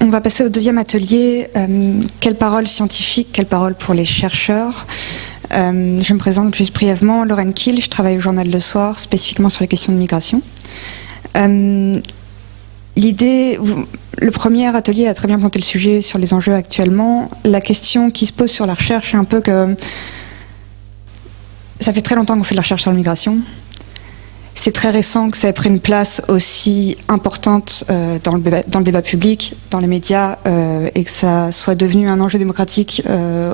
On va passer au deuxième atelier. Quelle parole scientifique, quelle parole pour les chercheurs? Je me présente juste brièvement. Lorraine Kiel, je travaille au Journal Le Soir, spécifiquement sur les questions de migration. L'idée, le premier atelier a très bien pointé le sujet sur les enjeux actuellement. La question qui se pose sur la recherche est un peu que ça fait très longtemps qu'on fait de la recherche sur la migration. C'est très récent que ça ait pris une place aussi importante dans le débat public, dans les médias, et que ça soit devenu un enjeu démocratique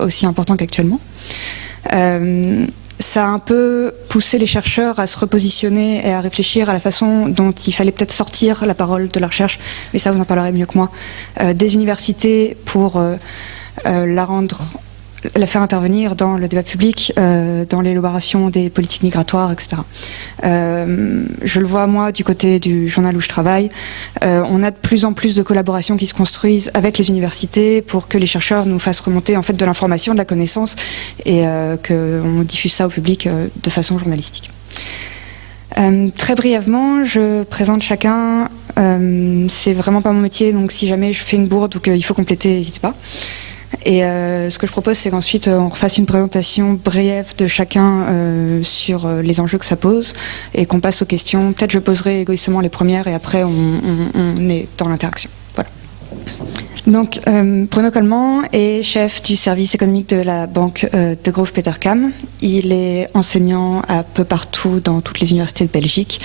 aussi important qu'actuellement. Ça a un peu poussé les chercheurs à se repositionner et à réfléchir à la façon dont il fallait peut-être sortir la parole de la recherche, mais ça vous en parlerez mieux que moi, des universités pour la faire intervenir dans le débat public, dans l'élaboration des politiques migratoires, etc. Je le vois, moi, du côté du journal où je travaille, on a de plus en plus de collaborations qui se construisent avec les universités pour que les chercheurs nous fassent remonter en fait de l'information, de la connaissance, et qu'on diffuse ça au public de façon journalistique. Très brièvement, je présente chacun. C'est vraiment pas mon métier, donc si jamais je fais une bourde ou qu'il faut compléter, n'hésitez pas. Et ce que je propose, c'est qu'ensuite on refasse une présentation brève de chacun sur les enjeux que ça pose et qu'on passe aux questions. Peut-être je poserai égoïstement les premières et après on est dans l'interaction. Voilà. Donc Bruno Coleman est chef du service économique de la banque de Degroof Petercam. Il est enseignant un peu partout dans toutes les universités de Belgique.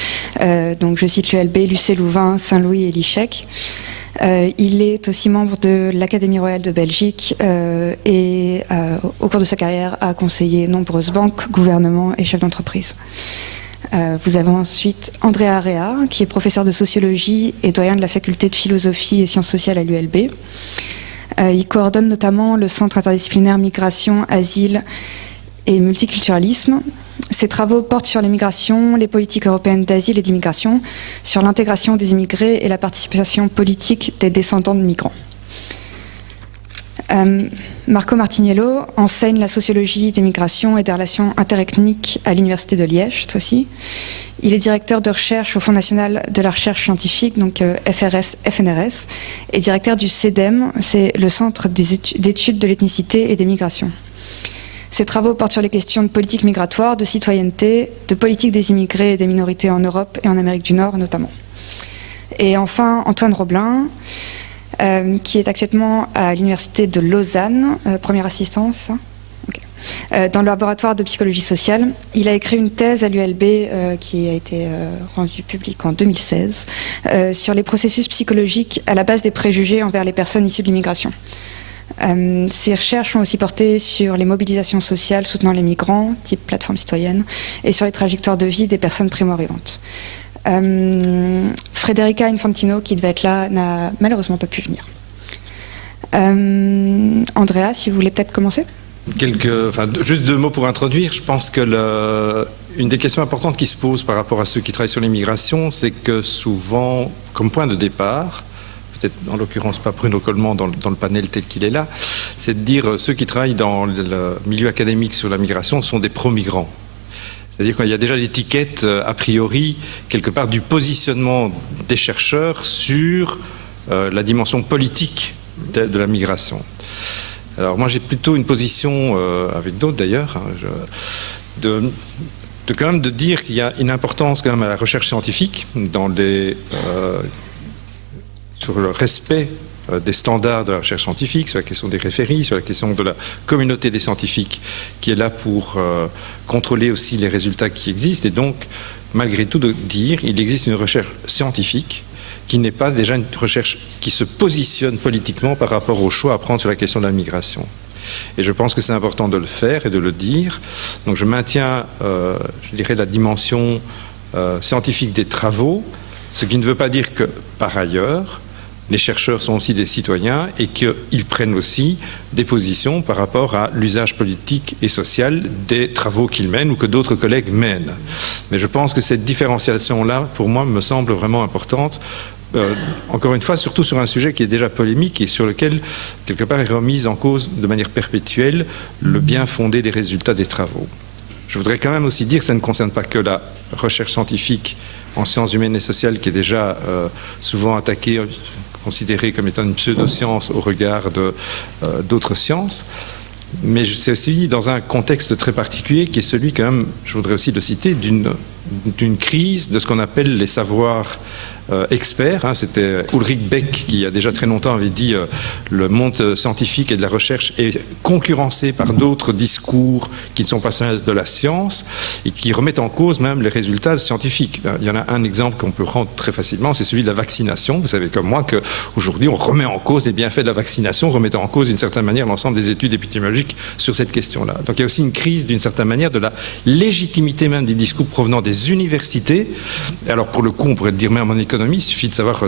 Donc je cite l'ULB, l'UC Louvain, Saint-Louis et l'ICHEC. Il est aussi membre de l'Académie royale de Belgique et au cours de sa carrière a conseillé nombreuses banques, gouvernements et chefs d'entreprise. Vous avez ensuite Andrea Area, qui est professeur de sociologie et doyen de la faculté de philosophie et sciences sociales à l'ULB. Il coordonne notamment le Centre interdisciplinaire migration, asile et multiculturalisme. Ses travaux portent sur les migrations, les politiques européennes d'asile et d'immigration, sur l'intégration des immigrés et la participation politique des descendants de migrants. Marco Martiniello enseigne la sociologie des migrations et des relations interethniques à l'Université de Liège, cette fois-ci. Il est directeur de recherche au Fonds national de la recherche scientifique, donc FRS-FNRS, et directeur du CEDEM, c'est le Centre d'études de l'ethnicité et des migrations. Ses travaux portent sur les questions de politique migratoire, de citoyenneté, de politique des immigrés et des minorités en Europe et en Amérique du Nord notamment. Et enfin, Antoine Roblin, qui est actuellement à l'Université de Lausanne, premier assistant, c'est ça ? Okay. Dans le laboratoire de psychologie sociale. Il a écrit une thèse à l'ULB qui a été rendue publique en 2016 sur les processus psychologiques à la base des préjugés envers les personnes issues de l'immigration. Ces recherches ont aussi porté sur les mobilisations sociales soutenant les migrants, type plateforme citoyenne, et sur les trajectoires de vie des personnes primo-arrivantes. Federica Infantino, qui devait être là, n'a malheureusement pas pu venir. Andrea, si vous voulez peut-être commencer ? Juste 2 mots pour introduire. Je pense que une des questions importantes qui se pose par rapport à ceux qui travaillent sur l'immigration, c'est que souvent, comme point de départ, en l'occurrence pas Bruno Coleman dans le panel tel qu'il est là, c'est de dire ceux qui travaillent dans le milieu académique sur la migration sont des pro-migrants. C'est-à-dire qu'il y a déjà l'étiquette a priori quelque part du positionnement des chercheurs sur la dimension politique de la migration. Alors moi j'ai plutôt une position, avec d'autres d'ailleurs, quand même de dire qu'il y a une importance quand même à la recherche scientifique sur le respect des standards de la recherche scientifique, sur la question des référis, sur la question de la communauté des scientifiques qui est là pour contrôler aussi les résultats qui existent. Et donc, malgré tout, de dire qu'il existe une recherche scientifique qui n'est pas déjà une recherche qui se positionne politiquement par rapport au choix à prendre sur la question de la migration. Et je pense que c'est important de le faire et de le dire. Donc je maintiens, je dirais, la dimension scientifique des travaux, ce qui ne veut pas dire que, par ailleurs, les chercheurs sont aussi des citoyens et qu'ils prennent aussi des positions par rapport à l'usage politique et social des travaux qu'ils mènent ou que d'autres collègues mènent. Mais je pense que cette différenciation-là, pour moi, me semble vraiment importante. Encore une fois, surtout sur un sujet qui est déjà polémique et sur lequel, quelque part, est remise en cause de manière perpétuelle le bien fondé des résultats des travaux. Je voudrais quand même aussi dire que ça ne concerne pas que la recherche scientifique en sciences humaines et sociales qui est déjà souvent attaquée considérée comme étant une pseudo-science au regard d'autres sciences. Mais c'est aussi dans un contexte très particulier qui est celui, quand même, je voudrais aussi le citer, d'une crise de ce qu'on appelle les savoirs experts. C'était Ulrich Beck qui, il y a déjà très longtemps, avait dit le monde scientifique et de la recherche est concurrencé par d'autres discours qui ne sont pas de la science et qui remettent en cause même les résultats scientifiques. Il y en a un exemple qu'on peut rendre très facilement, c'est celui de la vaccination. Vous savez comme moi qu'aujourd'hui on remet en cause les bienfaits de la vaccination, remettant en cause d'une certaine manière l'ensemble des études épidémiologiques sur cette question-là. Donc il y a aussi une crise d'une certaine manière de la légitimité même du discours provenant des universités. Alors pour le coup on pourrait dire même en économie, il suffit de savoir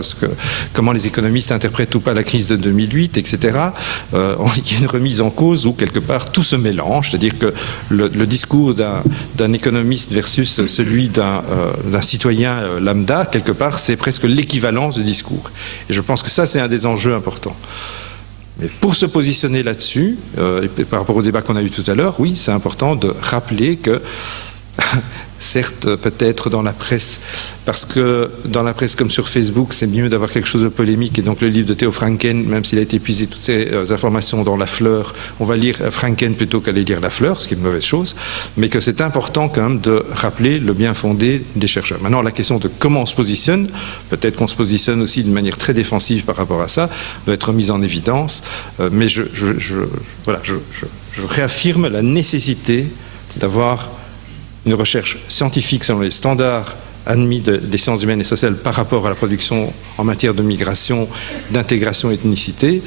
comment les économistes interprètent ou pas la crise de 2008, etc. Il y a une remise en cause où quelque part tout se mélange, c'est-à-dire que le discours d'un économiste versus celui d'un citoyen lambda, quelque part c'est presque l'équivalence du discours. Et je pense que ça c'est un des enjeux importants. Mais pour se positionner là-dessus, et par rapport au débat qu'on a eu tout à l'heure, oui, c'est important de rappeler que certes, peut-être dans la presse, parce que dans la presse comme sur Facebook, c'est mieux d'avoir quelque chose de polémique, et donc le livre de Theo Franken, même s'il a été épuisé toutes ces informations dans La Fleur, on va lire Franken plutôt qu'aller lire La Fleur, ce qui est une mauvaise chose, mais que c'est important quand même de rappeler le bien fondé des chercheurs. Maintenant, la question de comment on se positionne, peut-être qu'on se positionne aussi d'une manière très défensive par rapport à ça, doit être mise en évidence, mais je réaffirme la nécessité d'avoir une recherche scientifique selon les standards admis des sciences humaines et sociales par rapport à la production en matière de migration, d'intégration, ethnicité,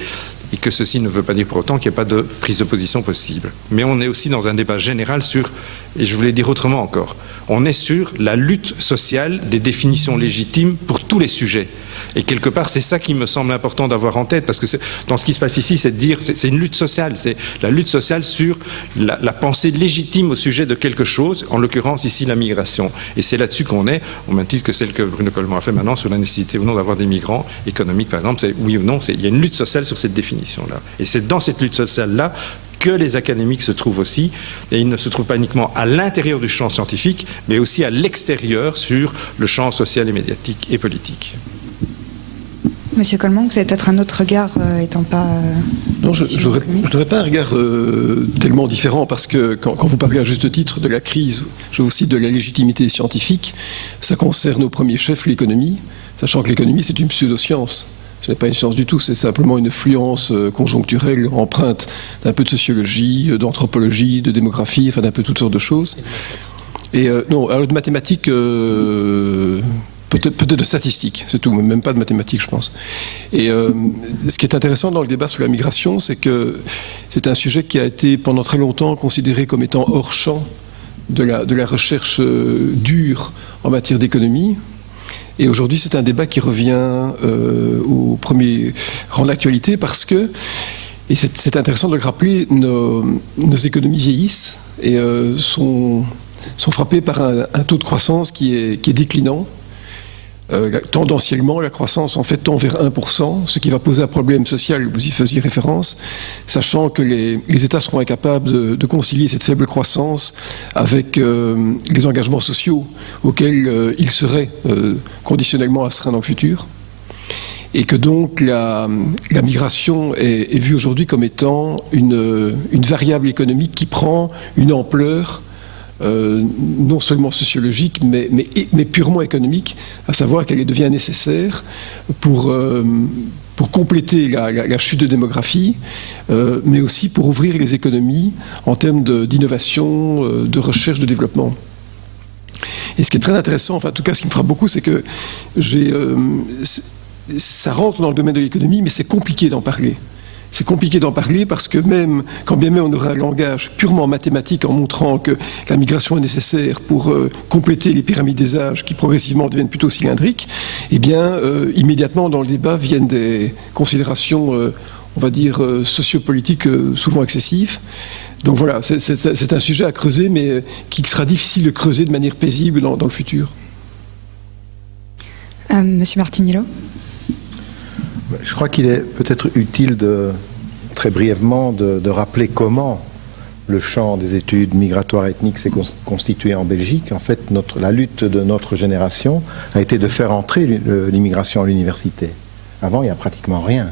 et que ceci ne veut pas dire pour autant qu'il n'y a pas de prise de position possible. Mais on est aussi dans un débat général sur, et je voulais dire autrement encore, on est sur la lutte sociale des définitions légitimes pour tous les sujets. Et quelque part, c'est ça qui me semble important d'avoir en tête, parce que dans ce qui se passe ici, c'est de dire, c'est une lutte sociale, c'est la lutte sociale sur la pensée légitime au sujet de quelque chose, en l'occurrence ici la migration. Et c'est là-dessus qu'on est, au même titre que celle que Bruno Coleman a fait maintenant sur la nécessité ou non d'avoir des migrants économiques, par exemple, c'est oui ou non, il y a une lutte sociale sur cette définition-là. Et c'est dans cette lutte sociale-là que les académiques se trouvent aussi, et ils ne se trouvent pas uniquement à l'intérieur du champ scientifique, mais aussi à l'extérieur sur le champ social et médiatique et politique. Monsieur Coleman, vous avez peut-être un autre regard étant pas... Non, je n'aurais pas un regard tellement différent, parce que quand vous parlez à juste titre de la crise, je vous cite de la légitimité scientifique, ça concerne au premier chef l'économie, sachant que l'économie c'est une pseudo-science. Ce n'est pas une science du tout, c'est simplement une influence conjoncturelle empreinte d'un peu de sociologie, d'anthropologie, de démographie, enfin d'un peu toutes sortes de choses. Et non, alors de mathématiques... Peut-être de statistiques, c'est tout, même pas de mathématiques, je pense. Et ce qui est intéressant dans le débat sur la migration, c'est que c'est un sujet qui a été pendant très longtemps considéré comme étant hors champ de la recherche dure en matière d'économie. Et aujourd'hui, c'est un débat qui revient au premier rang de l'actualité parce que, et c'est intéressant de le rappeler, nos économies vieillissent et sont frappées par un taux de croissance qui est déclinant. Tendanciellement, la croissance en fait tend vers 1%, ce qui va poser un problème social, vous y faisiez référence, sachant que les États seront incapables de concilier cette faible croissance avec les engagements sociaux auxquels ils seraient conditionnellement astreints dans le futur. Et que donc la migration est vue aujourd'hui comme étant une variable économique qui prend une ampleur non seulement sociologique, mais purement économique, à savoir qu'elle devient nécessaire pour compléter la chute de démographie, mais aussi pour ouvrir les économies en termes d'innovation, de recherche, de développement. Et ce qui est très intéressant, enfin en tout cas ce qui me frappe beaucoup, c'est que ça rentre dans le domaine de l'économie, mais c'est compliqué d'en parler. C'est compliqué d'en parler parce que même, quand bien même on aurait un langage purement mathématique en montrant que la migration est nécessaire pour compléter les pyramides des âges qui progressivement deviennent plutôt cylindriques, eh bien, immédiatement dans le débat viennent des considérations, on va dire, sociopolitiques souvent excessives. Donc voilà, c'est un sujet à creuser, mais qui sera difficile de creuser de manière paisible dans le futur. Monsieur Martinillo ? Je crois qu'il est peut-être utile très brièvement de rappeler comment le champ des études migratoires ethniques s'est constitué en Belgique. En fait, la lutte de notre génération a été de faire entrer l'immigration à l'université. Avant, il n'y a pratiquement rien.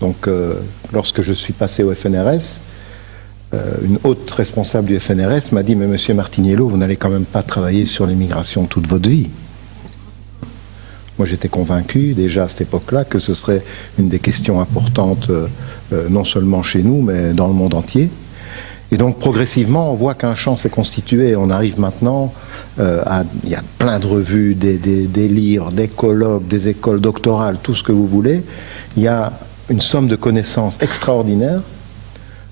Donc, lorsque je suis passé au FNRS, une haute responsable du FNRS m'a dit « Mais monsieur Martiniello, vous n'allez quand même pas travailler sur l'immigration toute votre vie ». Moi, j'étais convaincu, déjà à cette époque-là, que ce serait une des questions importantes, non seulement chez nous, mais dans le monde entier. Et donc, progressivement, on voit qu'un champ s'est constitué. On arrive maintenant il y a plein de revues, des livres, des colloques, des écoles doctorales, tout ce que vous voulez. Il y a une somme de connaissances extraordinaire.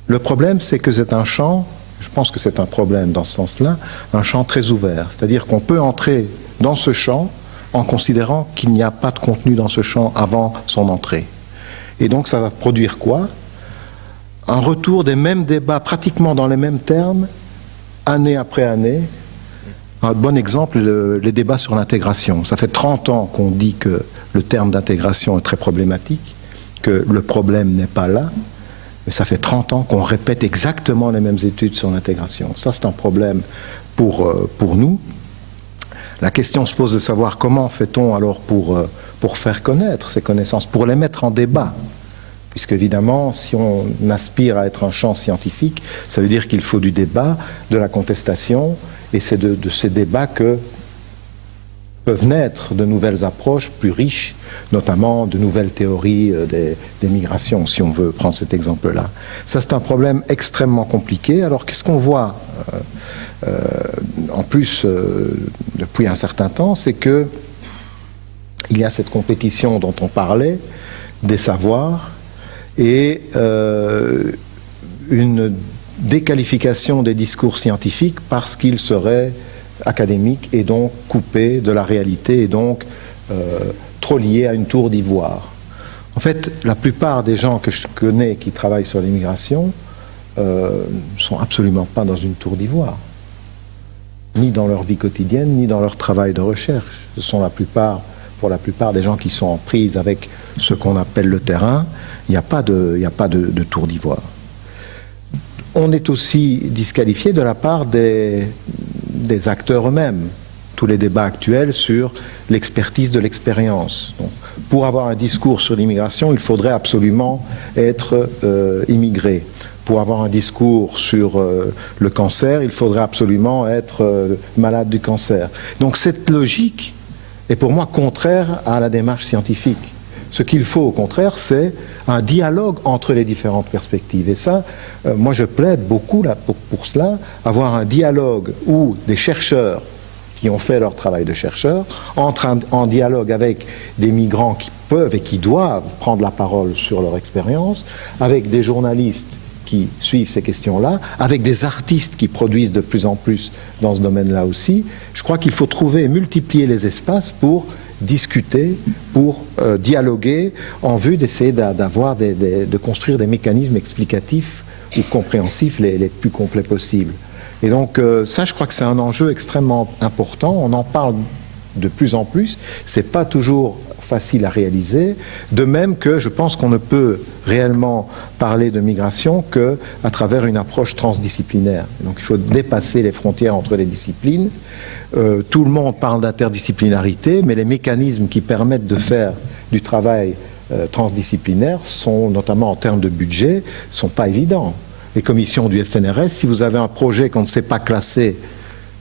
Le problème, c'est que c'est un champ, je pense que c'est un problème dans ce sens-là, un champ très ouvert. C'est-à-dire qu'on peut entrer dans ce champ en considérant qu'il n'y a pas de contenu dans ce champ avant son entrée. Et donc ça va produire quoi? Un retour des mêmes débats, pratiquement dans les mêmes termes, année après année. Un bon exemple, les débats sur l'intégration. Ça fait 30 ans qu'on dit que le terme d'intégration est très problématique, que le problème n'est pas là, mais ça fait 30 ans qu'on répète exactement les mêmes études sur l'intégration. Ça, c'est un problème pour nous. La question se pose de savoir comment fait-on alors pour faire connaître ces connaissances, pour les mettre en débat. Puisque évidemment, si on aspire à être un champ scientifique, ça veut dire qu'il faut du débat, de la contestation, et c'est de ces débats que peuvent naître de nouvelles approches plus riches, notamment de nouvelles théories des migrations, si on veut prendre cet exemple-là. Ça, c'est un problème extrêmement compliqué. Alors, qu'est-ce qu'on voit en plus depuis un certain temps, c'est que il y a cette compétition dont on parlait, des savoirs, et une déqualification des discours scientifiques parce qu'ils seraient académiques et donc coupés de la réalité et donc trop liés à une tour d'ivoire. En fait, la plupart des gens que je connais qui travaillent sur l'immigration ne sont absolument pas dans une tour d'ivoire, ni dans leur vie quotidienne, ni dans leur travail de recherche. Ce sont pour la plupart des gens qui sont en prise avec ce qu'on appelle le terrain. Il n'y a pas de tour d'ivoire. On est aussi disqualifié de la part des acteurs eux-mêmes. Tous les débats actuels sur l'expertise de l'expérience. Pour avoir un discours sur l'immigration, il faudrait absolument être immigré. Pour avoir un discours sur le cancer, il faudrait absolument être malade du cancer. Donc cette logique est pour moi contraire à la démarche scientifique. Ce qu'il faut au contraire, c'est un dialogue entre les différentes perspectives. Et ça, moi je plaide beaucoup là, pour cela, avoir un dialogue où des chercheurs qui ont fait leur travail de chercheurs entrent en dialogue avec des migrants qui peuvent et qui doivent prendre la parole sur leur expérience, avec des journalistes qui suivent ces questions-là, avec des artistes qui produisent de plus en plus dans ce domaine-là aussi. Je crois qu'il faut trouver et multiplier les espaces pour discuter, pour dialoguer, en vue d'essayer de construire des mécanismes explicatifs ou compréhensifs les plus complets possibles. Et donc ça, je crois que c'est un enjeu extrêmement important. On en parle de plus en plus. C'est pas toujours facile à réaliser. De même que je pense qu'on ne peut réellement parler de migration qu'à travers une approche transdisciplinaire. Donc il faut dépasser les frontières entre les disciplines. Tout le monde parle d'interdisciplinarité, mais les mécanismes qui permettent de faire du travail transdisciplinaire sont, notamment en termes de budget, sont pas évidents. Les commissions du FNRS, si vous avez un projet qu'on ne sait pas classer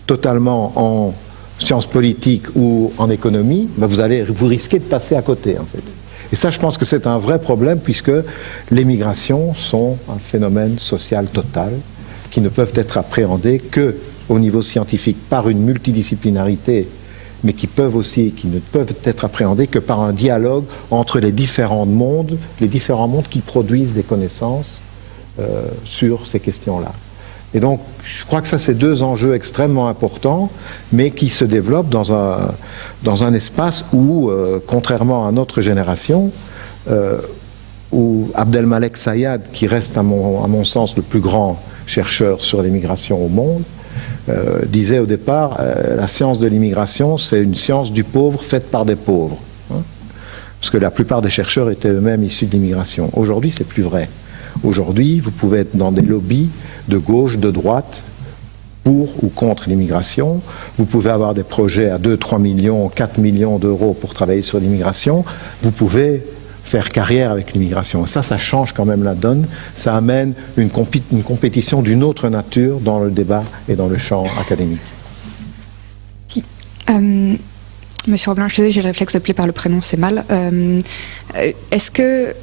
totalement en sciences politiques ou en économie, ben vous risquez de passer à côté, en fait. Et ça, je pense que c'est un vrai problème, puisque les migrations sont un phénomène social total qui ne peuvent être appréhendés qu'au niveau scientifique par une multidisciplinarité, mais qui ne peuvent être appréhendés que par un dialogue entre les différents mondes qui produisent des connaissances sur ces questions-là. Et donc, je crois que ça, c'est deux enjeux extrêmement importants, mais qui se développent dans un espace où, contrairement à notre génération, où Abdelmalek Sayad, qui reste à mon sens le plus grand chercheur sur l'immigration au monde, disait au départ, la science de l'immigration, c'est une science du pauvre faite par des pauvres. Hein, parce que la plupart des chercheurs étaient eux-mêmes issus de l'immigration. Aujourd'hui, c'est plus vrai. Aujourd'hui, vous pouvez être dans des lobbies de gauche, de droite, pour ou contre l'immigration. Vous pouvez avoir des projets à 2, 3 millions, 4 millions d'euros pour travailler sur l'immigration. Vous pouvez faire carrière avec l'immigration. Ça change quand même la donne. Ça amène une compétition d'une autre nature dans le débat et dans le champ académique. Si. Monsieur Roblin, je suis désolée, j'ai le réflexe d'appeler par le prénom, c'est mal. Est-ce que,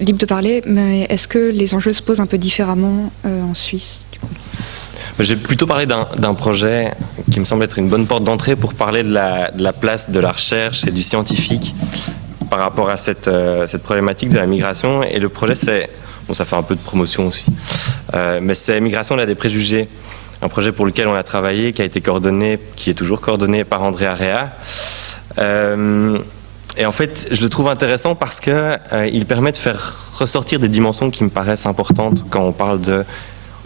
libre de parler, mais est-ce que les enjeux se posent un peu différemment en Suisse, du coup ? J'ai plutôt parlé d'un projet qui me semble être une bonne porte d'entrée pour parler de la place de la recherche et du scientifique par rapport à cette problématique de la migration. Et le projet, c'est, bon, ça fait un peu de promotion aussi, mais c'est Migration là des préjugés, un projet pour lequel on a travaillé, qui a été coordonné, qui est toujours coordonné par André Area. Et en fait, je le trouve intéressant parce qu'il permet de faire ressortir des dimensions qui me paraissent importantes quand on parle de,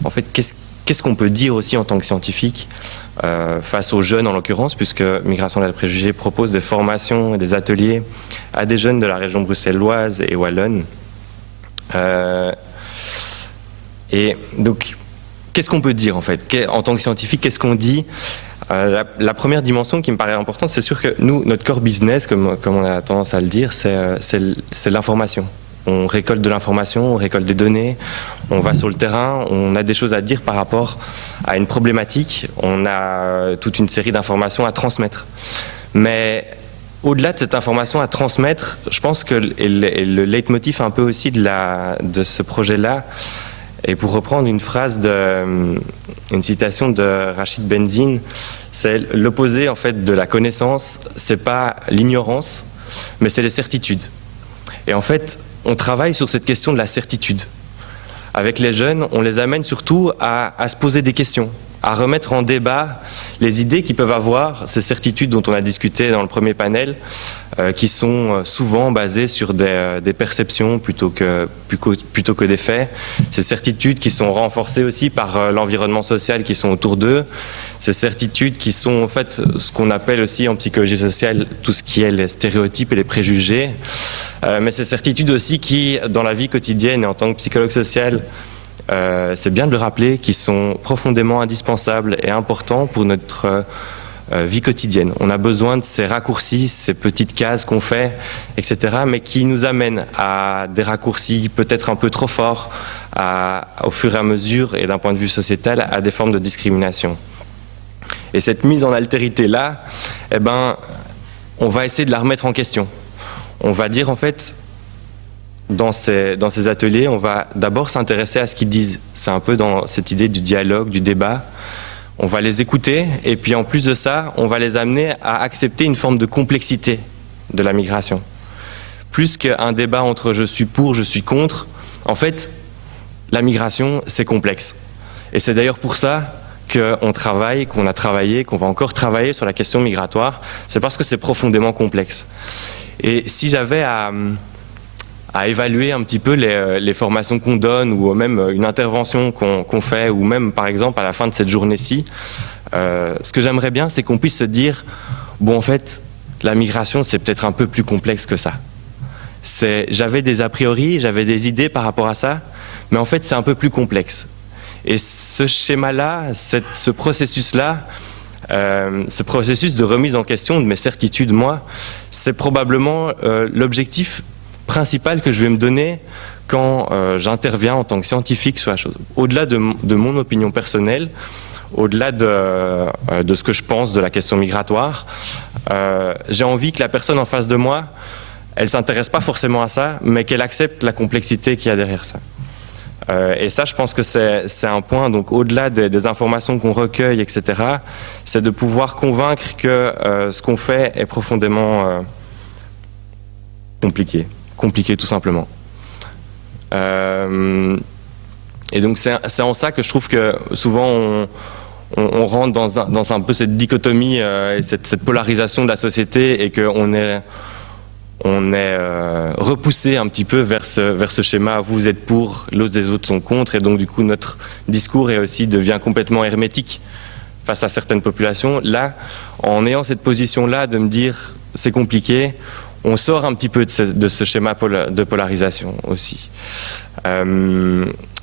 en fait, qu'est-ce qu'on peut dire aussi en tant que scientifique face aux jeunes en l'occurrence, puisque Migration là des préjugés propose des formations et des ateliers à des jeunes de la région bruxelloise et wallonne. Et donc, qu'est-ce qu'on peut dire en fait ? En tant que scientifique, qu'est-ce qu'on dit ? La première dimension qui me paraît importante, c'est sûr que nous, notre core business, comme on a tendance à le dire, c'est l'information. On récolte de l'information, on récolte des données, on va sur le terrain, on a des choses à dire par rapport à une problématique, on a toute une série d'informations à transmettre. Mais au-delà de cette information à transmettre, je pense que le leitmotiv un peu aussi de ce projet-là, et pour reprendre une phrase une citation de Rachid Benzine, c'est l'opposé en fait de la connaissance, c'est pas l'ignorance, mais c'est les certitudes. Et en fait, on travaille sur cette question de la certitude. Avec les jeunes, on les amène surtout à se poser des questions, à remettre en débat les idées qu'ils peuvent avoir, ces certitudes dont on a discuté dans le premier panel, qui sont souvent basées sur des perceptions plutôt que des faits. Ces certitudes qui sont renforcées aussi par l'environnement social qui sont autour d'eux. Ces certitudes qui sont en fait ce qu'on appelle aussi en psychologie sociale tout ce qui est les stéréotypes et les préjugés. Mais ces certitudes aussi qui, dans la vie quotidienne et en tant que psychologue social, c'est bien de le rappeler, qui sont profondément indispensables et importants pour notre vie quotidienne. On a besoin de ces raccourcis, ces petites cases qu'on fait, etc., mais qui nous amènent à des raccourcis peut-être un peu trop forts, au fur et à mesure, et d'un point de vue sociétal, à des formes de discrimination. Et cette mise en altérité-là, eh ben, on va essayer de la remettre en question. On va dire, en fait, dans ces ateliers, on va d'abord s'intéresser à ce qu'ils disent. C'est un peu dans cette idée du dialogue, du débat. On va les écouter, et puis en plus de ça, on va les amener à accepter une forme de complexité de la migration. Plus qu'un débat entre je suis pour, je suis contre, en fait, la migration, c'est complexe. Et c'est d'ailleurs pour ça qu'on travaille, qu'on a travaillé, qu'on va encore travailler sur la question migratoire, c'est parce que c'est profondément complexe. Et si j'avais à évaluer un petit peu les formations qu'on donne, ou même une intervention qu'on fait, ou même par exemple à la fin de cette journée-ci, ce que j'aimerais bien, c'est qu'on puisse se dire, bon en fait, la migration c'est peut-être un peu plus complexe que ça. J'avais des a priori, j'avais des idées par rapport à ça, mais en fait c'est un peu plus complexe. Et ce schéma-là, ce processus-là, ce processus de remise en question de mes certitudes, moi, c'est probablement l'objectif principal que je vais me donner quand j'interviens en tant que scientifique sur la chose. Au-delà de mon opinion personnelle, au-delà de ce que je pense de la question migratoire, j'ai envie que la personne en face de moi, elle ne s'intéresse pas forcément à ça, mais qu'elle accepte la complexité qu'il y a derrière ça. Et ça, je pense que c'est un point, donc au-delà des informations qu'on recueille, etc., c'est de pouvoir convaincre que ce qu'on fait est profondément compliqué tout simplement. Et donc c'est en ça que je trouve que souvent on rentre dans un peu cette dichotomie et cette polarisation de la société, et qu'on est repoussé un petit peu vers ce schéma, vous êtes pour, l'autre des autres sont contre, et donc du coup notre discours devient complètement hermétique face à certaines populations. Là, en ayant cette position-là de me dire c'est compliqué, on sort un petit peu de ce schéma de polarisation aussi.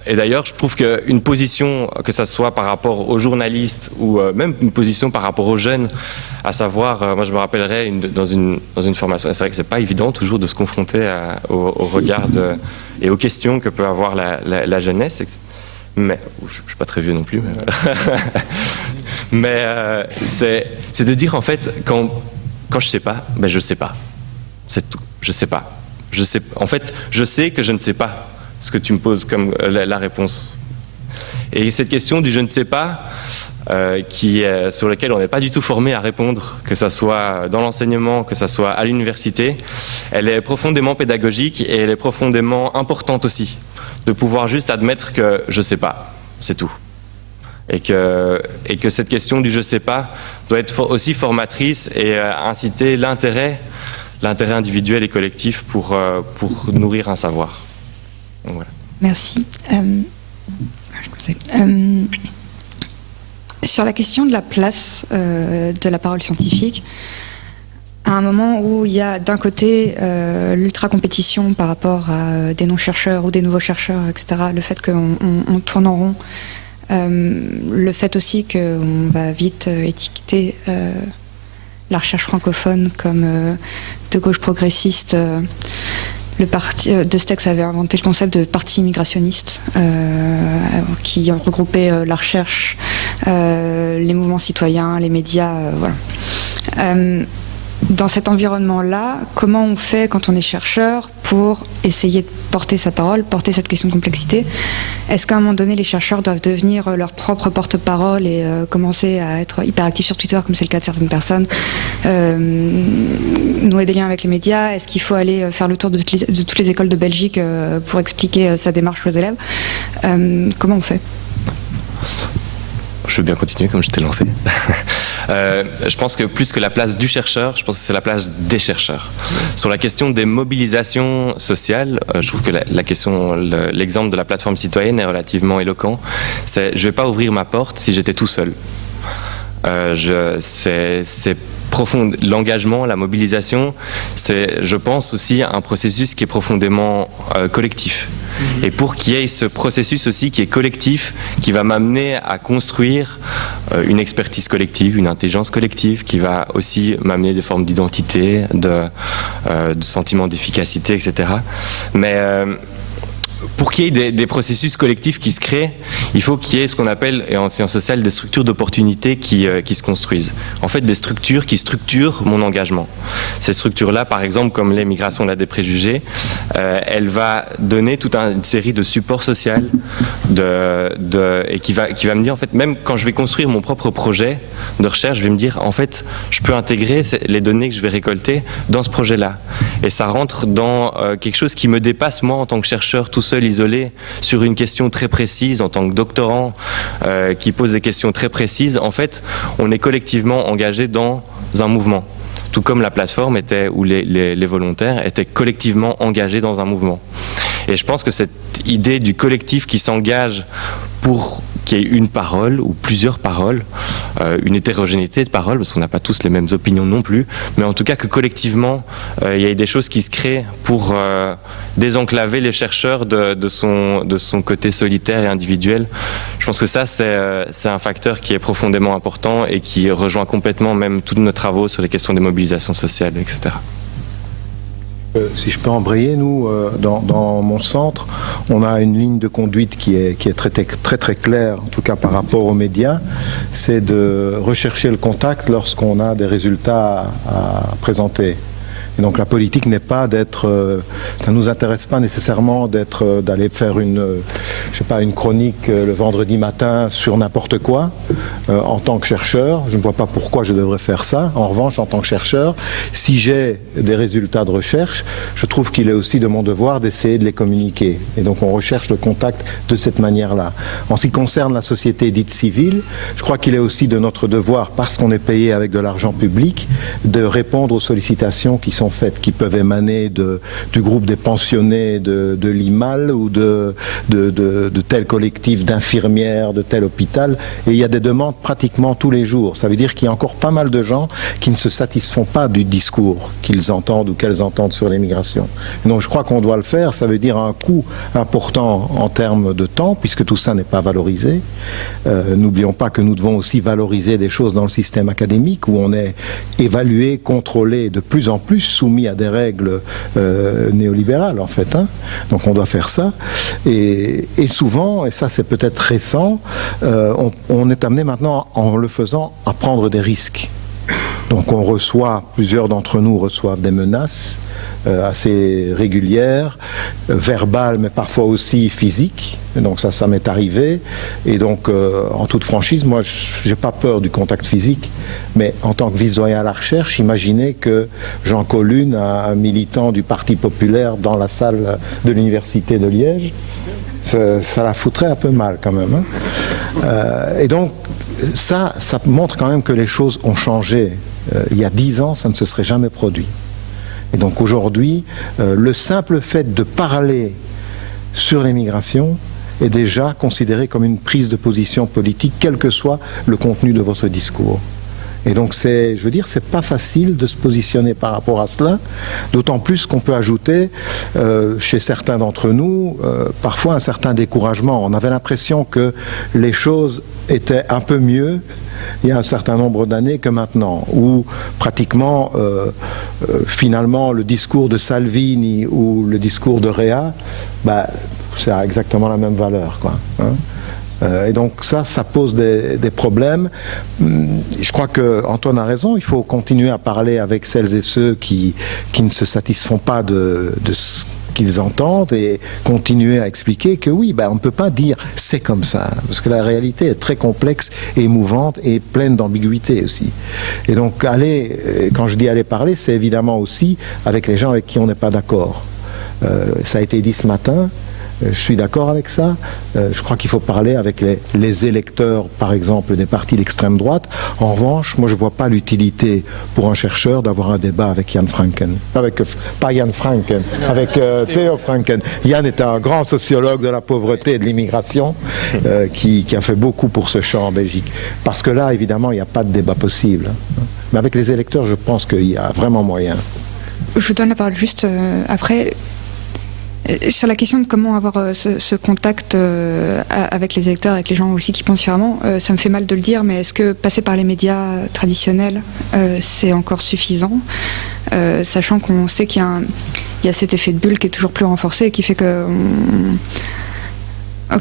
Et d'ailleurs, je trouve qu'une position, que ça soit par rapport aux journalistes ou même une position par rapport aux jeunes, à savoir, moi je me rappellerai dans une formation, c'est vrai que c'est pas évident toujours de se confronter au regard et aux questions que peut avoir la jeunesse. Mais je suis pas très vieux non plus. Mais c'est de dire en fait quand je sais pas, ben je sais pas. C'est tout. Je sais pas. En fait, je sais que je ne sais pas ce que tu me poses comme la réponse. Et cette question du je ne sais pas, sur laquelle on n'est pas du tout formé à répondre, que ça soit dans l'enseignement, que ça soit à l'université, elle est profondément pédagogique et elle est profondément importante aussi, de pouvoir juste admettre que je sais pas, c'est tout. Et que cette question du je sais pas doit être aussi formatrice et inciter l'intérêt individuel et collectif pour nourrir un savoir. Donc, voilà. Merci. Sur la question de la place de la parole scientifique, à un moment où il y a d'un côté l'ultra-compétition par rapport à des non-chercheurs ou des nouveaux chercheurs, etc., le fait qu'on tourne en rond, le fait aussi qu'on va vite étiqueter la recherche francophone comme de gauche progressiste. Le parti de Stex avait inventé le concept de parti immigrationniste qui regroupait la recherche, les mouvements citoyens, les médias, voilà. Dans cet environnement-là, comment on fait quand on est chercheur pour essayer de porter sa parole, porter cette question de complexité? Est-ce qu'à un moment donné, les chercheurs doivent devenir leur propre porte-parole et commencer à être hyperactifs sur Twitter, comme c'est le cas de certaines personnes, nouer des liens avec les médias? Est-ce qu'il faut aller faire le tour de toutes les écoles de Belgique pour expliquer sa démarche aux élèves? Comment on fait? Je veux bien continuer comme je t'ai lancé. Je pense que plus que la place du chercheur, je pense que c'est la place des chercheurs. Sur la question des mobilisations sociales, je trouve que l'exemple de la plateforme citoyenne est relativement éloquent. Je ne vais pas ouvrir ma porte si j'étais tout seul. C'est profond. L'engagement, la mobilisation, c'est, je pense, aussi un processus qui est profondément collectif. Et pour qu'il y ait ce processus aussi qui est collectif, qui va m'amener à construire une expertise collective, une intelligence collective, qui va aussi m'amener des formes d'identité, de sentiment d'efficacité, etc. Mais pour qu'il y ait des processus collectifs qui se créent, il faut qu'il y ait ce qu'on appelle, et en sciences sociales, des structures d'opportunité qui se construisent. En fait, des structures qui structurent mon engagement. Ces structures-là, par exemple, comme les migrations là des préjugés, elle va donner toute une série de supports sociaux et qui va me dire, en fait, même quand je vais construire mon propre projet de recherche, je vais me dire, en fait, je peux intégrer les données que je vais récolter dans ce projet-là. Et ça rentre dans quelque chose qui me dépasse, moi, en tant que chercheur, tout seul, isolé, sur une question très précise, en tant que doctorant qui pose des questions très précises. En fait, on est collectivement engagé dans un mouvement. Tout comme la plateforme était, où les volontaires étaient collectivement engagés dans un mouvement. Et je pense que cette idée du collectif qui s'engage pour qu'il y ait une parole ou plusieurs paroles, une hétérogénéité de paroles, parce qu'on n'a pas tous les mêmes opinions non plus, mais en tout cas que collectivement, il y ait des choses qui se créent pour désenclaver les chercheurs de son côté solitaire et individuel. Je pense que ça, c'est un facteur qui est profondément important et qui rejoint complètement même tous nos travaux sur les questions des mobilisations sociales, etc. Si je peux embrayer, nous, dans mon centre, on a une ligne de conduite qui est très claire, en tout cas par rapport aux médias, c'est de rechercher le contact lorsqu'on a des résultats à présenter. Et donc la politique n'est pas d'être, ça ne nous intéresse pas nécessairement d'aller faire une chronique le vendredi matin sur n'importe quoi. En tant que chercheur, je ne vois pas pourquoi je devrais faire ça. En revanche, en tant que chercheur, si j'ai des résultats de recherche, je trouve qu'il est aussi de mon devoir d'essayer de les communiquer. Et donc on recherche le contact de cette manière-là. En ce qui concerne la société dite civile, je crois qu'il est aussi de notre devoir, parce qu'on est payé avec de l'argent public, de répondre aux sollicitations qui sont en fait, qui peuvent émaner du groupe des pensionnés de l'IMAL ou de tel collectif d'infirmières, de tel hôpital. Et il y a des demandes pratiquement tous les jours. Ça veut dire qu'il y a encore pas mal de gens qui ne se satisfont pas du discours qu'ils entendent ou qu'elles entendent sur l'immigration. Donc je crois qu'on doit le faire. Ça veut dire un coût important en termes de temps, puisque tout ça n'est pas valorisé. N'oublions pas que nous devons aussi valoriser des choses dans le système académique où on est évalué, contrôlé, de plus en plus soumis à des règles néolibérales en fait. Donc on doit faire ça. Et souvent, et ça c'est peut-être récent, on est amené maintenant en le faisant à prendre des risques. Donc on reçoit, plusieurs d'entre nous reçoivent des menaces assez régulières, verbales mais parfois aussi physiques. Et donc ça m'est arrivé. Et donc en toute franchise, moi j'ai pas peur du contact physique, mais en tant que vice-doyen à la recherche, imaginez que j'en colle une à un militant du Parti populaire dans la salle de l'université de Liège. Ça la foutrait un peu mal quand même. Et donc ça montre quand même que les choses ont changé. Il y a 10 ans, ça ne se serait jamais produit. Et donc aujourd'hui, le simple fait de parler sur l'immigration est déjà considéré comme une prise de position politique, quel que soit le contenu de votre discours. Et donc c'est pas facile de se positionner par rapport à cela, d'autant plus qu'on peut ajouter chez certains d'entre nous parfois un certain découragement. On avait l'impression que les choses étaient un peu mieux il y a un certain nombre d'années que maintenant, où pratiquement finalement le discours de Salvini ou le discours de Rea, ça a exactement la même valeur, quoi, et donc ça pose des problèmes. Je crois que Antoine a raison, il faut continuer à parler avec celles et ceux qui ne se satisfont pas de ce qu'ils entendent et continuer à expliquer que oui, on ne peut pas dire c'est comme ça, parce que la réalité est très complexe et émouvante et pleine d'ambiguïté aussi. Et donc quand je dis aller parler, c'est évidemment aussi avec les gens avec qui on n'est pas d'accord. Ça a été dit ce matin. Je suis d'accord avec ça. Je crois qu'il faut parler avec les électeurs, par exemple, des partis d'extrême droite. En revanche, moi, je ne vois pas l'utilité pour un chercheur d'avoir un débat avec Jan Franken. Pas Jan Franken, avec Theo Franken. Jan est un grand sociologue de la pauvreté et de l'immigration qui a fait beaucoup pour ce champ en Belgique. Parce que là, évidemment, il n'y a pas de débat possible. Mais avec les électeurs, je pense qu'il y a vraiment moyen. Je vous donne la parole juste après. Sur la question de comment avoir ce contact avec les électeurs, avec les gens aussi qui pensent différemment, ça me fait mal de le dire, mais est-ce que passer par les médias traditionnels, c'est encore suffisant, sachant qu'on sait qu'il y a cet effet de bulle qui est toujours plus renforcé et qui fait que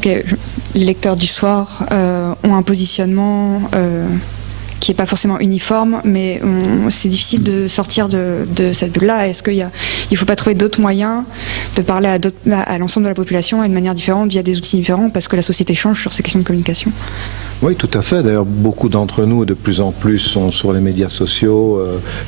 les lecteurs du soir ont un positionnement qui n'est pas forcément uniforme, mais c'est difficile de sortir de cette bulle-là. Est-ce qu'il ne faut pas trouver d'autres moyens de parler à l'ensemble de la population et de manière différente, via des outils différents, parce que la société change sur ces questions de communication ? Oui, tout à fait. D'ailleurs, beaucoup d'entre nous, de plus en plus, sont sur les médias sociaux,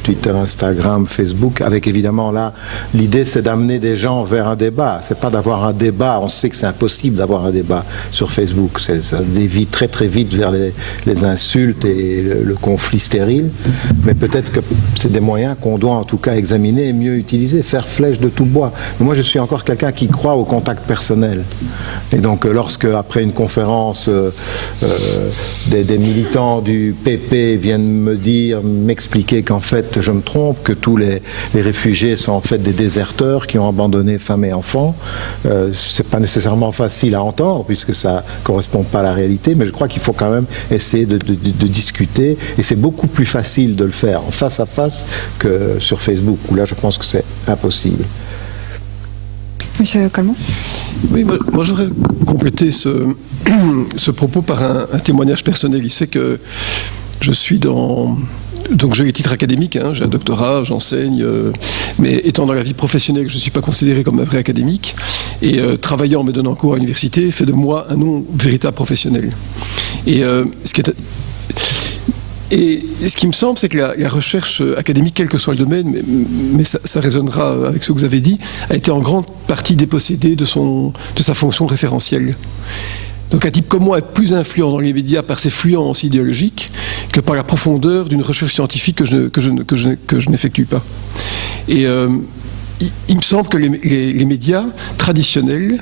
Twitter, Instagram, Facebook, avec évidemment là, l'idée c'est d'amener des gens vers un débat. C'est pas d'avoir un débat, on sait que c'est impossible d'avoir un débat sur Facebook. Ça dévie très très vite vers les insultes et le conflit stérile. Mais peut-être que c'est des moyens qu'on doit en tout cas examiner et mieux utiliser, faire flèche de tout bois. Mais moi, je suis encore quelqu'un qui croit au contact personnel. Et donc, lorsque, après une conférence, des militants du PP viennent m'expliquer qu'en fait je me trompe, que tous les réfugiés sont en fait des déserteurs qui ont abandonné femmes et enfants. C'est pas nécessairement facile à entendre puisque ça correspond pas à la réalité, mais je crois qu'il faut quand même essayer de discuter, et c'est beaucoup plus facile de le faire en face à face que sur Facebook, où là je pense que c'est impossible. Monsieur Colmont ? Oui, moi je voudrais compléter ce propos par un témoignage personnel. Il se fait que je suis donc j'ai les titres académiques, j'ai un doctorat, j'enseigne, mais étant dans la vie professionnelle, je ne suis pas considéré comme un vrai académique, et travaillant, me donnant cours à l'université, fait de moi un non véritable professionnel. Et ce qui me semble, c'est que la recherche académique, quel que soit le domaine, mais ça résonnera avec ce que vous avez dit, a été en grande partie dépossédée de sa fonction référentielle. Donc un type comme moi est plus influent dans les médias par ses fluences idéologiques que par la profondeur d'une recherche scientifique que je n'effectue pas. Et il me semble que les médias traditionnels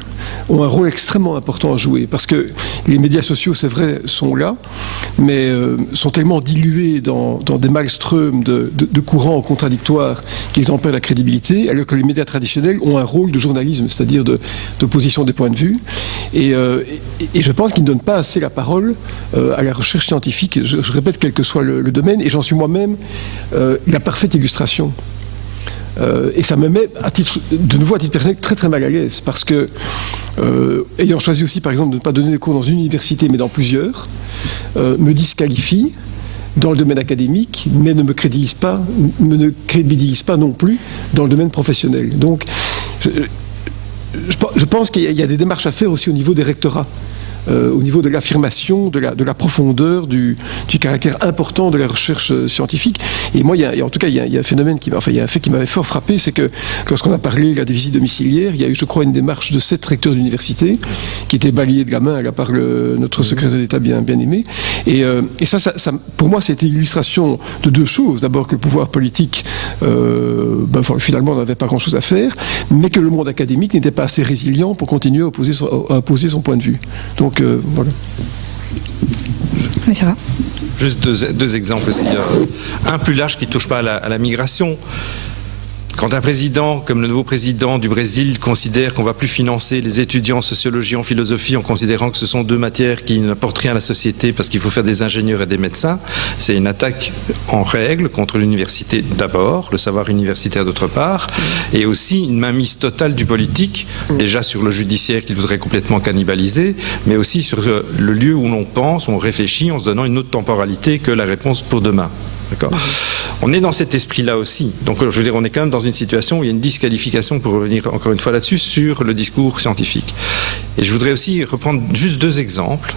ont un rôle extrêmement important à jouer, parce que les médias sociaux, c'est vrai, sont là, mais sont tellement dilués dans des maelströms de courants contradictoires qu'ils en perdent la crédibilité, alors que les médias traditionnels ont un rôle de journalisme, c'est-à-dire d'opposition des points de vue. Et je pense qu'ils ne donnent pas assez la parole à la recherche scientifique, je répète, quel que soit le domaine, et j'en suis moi-même la parfaite illustration. Et ça me met, de nouveau à titre personnel, très très mal à l'aise, parce que, ayant choisi aussi par exemple de ne pas donner des cours dans une université mais dans plusieurs, me disqualifie dans le domaine académique, mais ne me crédibilise pas non plus dans le domaine professionnel. Donc je pense qu'il y a des démarches à faire aussi au niveau des rectorats. Au niveau de l'affirmation, de la profondeur, du caractère important de la recherche scientifique. Et moi, il y a un phénomène il y a un fait qui m'avait fort frappé, c'est que lorsqu'on a parlé là, des visites domiciliaires, il y a eu, je crois, une démarche de 7 recteurs d'université qui était balayée de la main là, par notre secrétaire d'État bien aimé. Et ça, pour moi, c'était l'illustration de 2 choses. D'abord, que le pouvoir politique, finalement, n'avait pas grand-chose à faire, mais que le monde académique n'était pas assez résilient pour continuer à opposer son point de vue. Donc, voilà. Monsieur Ra. Juste deux exemples aussi. Un plus large qui ne touche pas à la migration. Quand un président, comme le nouveau président du Brésil, considère qu'on ne va plus financer les étudiants en sociologie, en philosophie, en considérant que ce sont 2 matières qui n'apportent rien à la société parce qu'il faut faire des ingénieurs et des médecins, c'est une attaque en règle contre l'université d'abord, le savoir universitaire d'autre part, et aussi une mainmise totale du politique, déjà sur le judiciaire qu'il voudrait complètement cannibaliser, mais aussi sur le lieu où l'on pense, où on réfléchit en se donnant une autre temporalité que la réponse pour demain. D'accord. On est dans cet esprit-là aussi. Donc, je veux dire, on est quand même dans une situation où il y a une disqualification, pour revenir encore une fois là-dessus, sur le discours scientifique. Et je voudrais aussi reprendre juste 2 exemples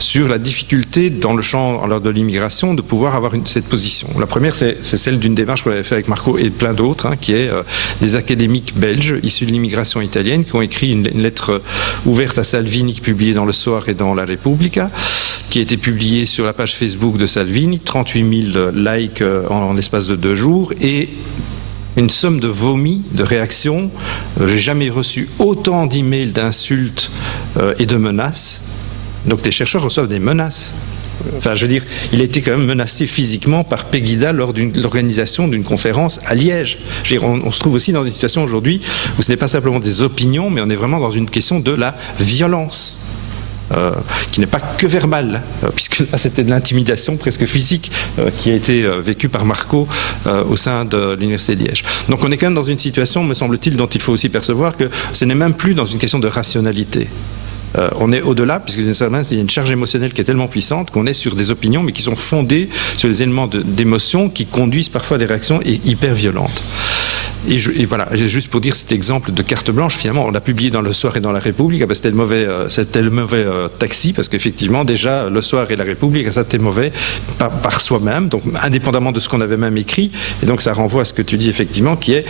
sur la difficulté dans le champ lors de l'immigration de pouvoir avoir cette position. La première, c'est celle d'une démarche qu'on avait fait avec Marco et plein d'autres, qui est des académiques belges issus de l'immigration italienne qui ont écrit une lettre ouverte à Salvini, publiée dans Le Soir et dans La Repubblica, qui a été publiée sur la page Facebook de Salvini, 38 000 likes en l'espace de 2 jours, et une somme de vomis, de réactions. J'ai jamais reçu autant d'emails, d'insultes et de menaces. Donc des chercheurs reçoivent des menaces. Enfin, je veux dire, il a été quand même menacé physiquement par Pegida lors de l'organisation d'une conférence à Liège. Je veux dire, on se trouve aussi dans une situation aujourd'hui où ce n'est pas simplement des opinions, mais on est vraiment dans une question de la violence. Qui n'est pas que verbal, puisque là c'était de l'intimidation presque physique qui a été vécue par Marco au sein de l'Université de Liège. Donc on est quand même dans une situation, me semble-t-il, dont il faut aussi percevoir que ce n'est même plus dans une question de rationalité. On est au-delà, puisque il y a une charge émotionnelle qui est tellement puissante qu'on est sur des opinions, mais qui sont fondées sur des éléments d'émotion qui conduisent parfois à des réactions hyper violentes. Et voilà, juste pour dire cet exemple de carte blanche, finalement, on l'a publié dans Le Soir et dans La Repubblica, c'était le mauvais taxi, parce qu'effectivement, déjà, Le Soir et La Repubblica, ça c'était mauvais par soi-même, donc indépendamment de ce qu'on avait même écrit, et donc ça renvoie à ce que tu dis effectivement, qui est,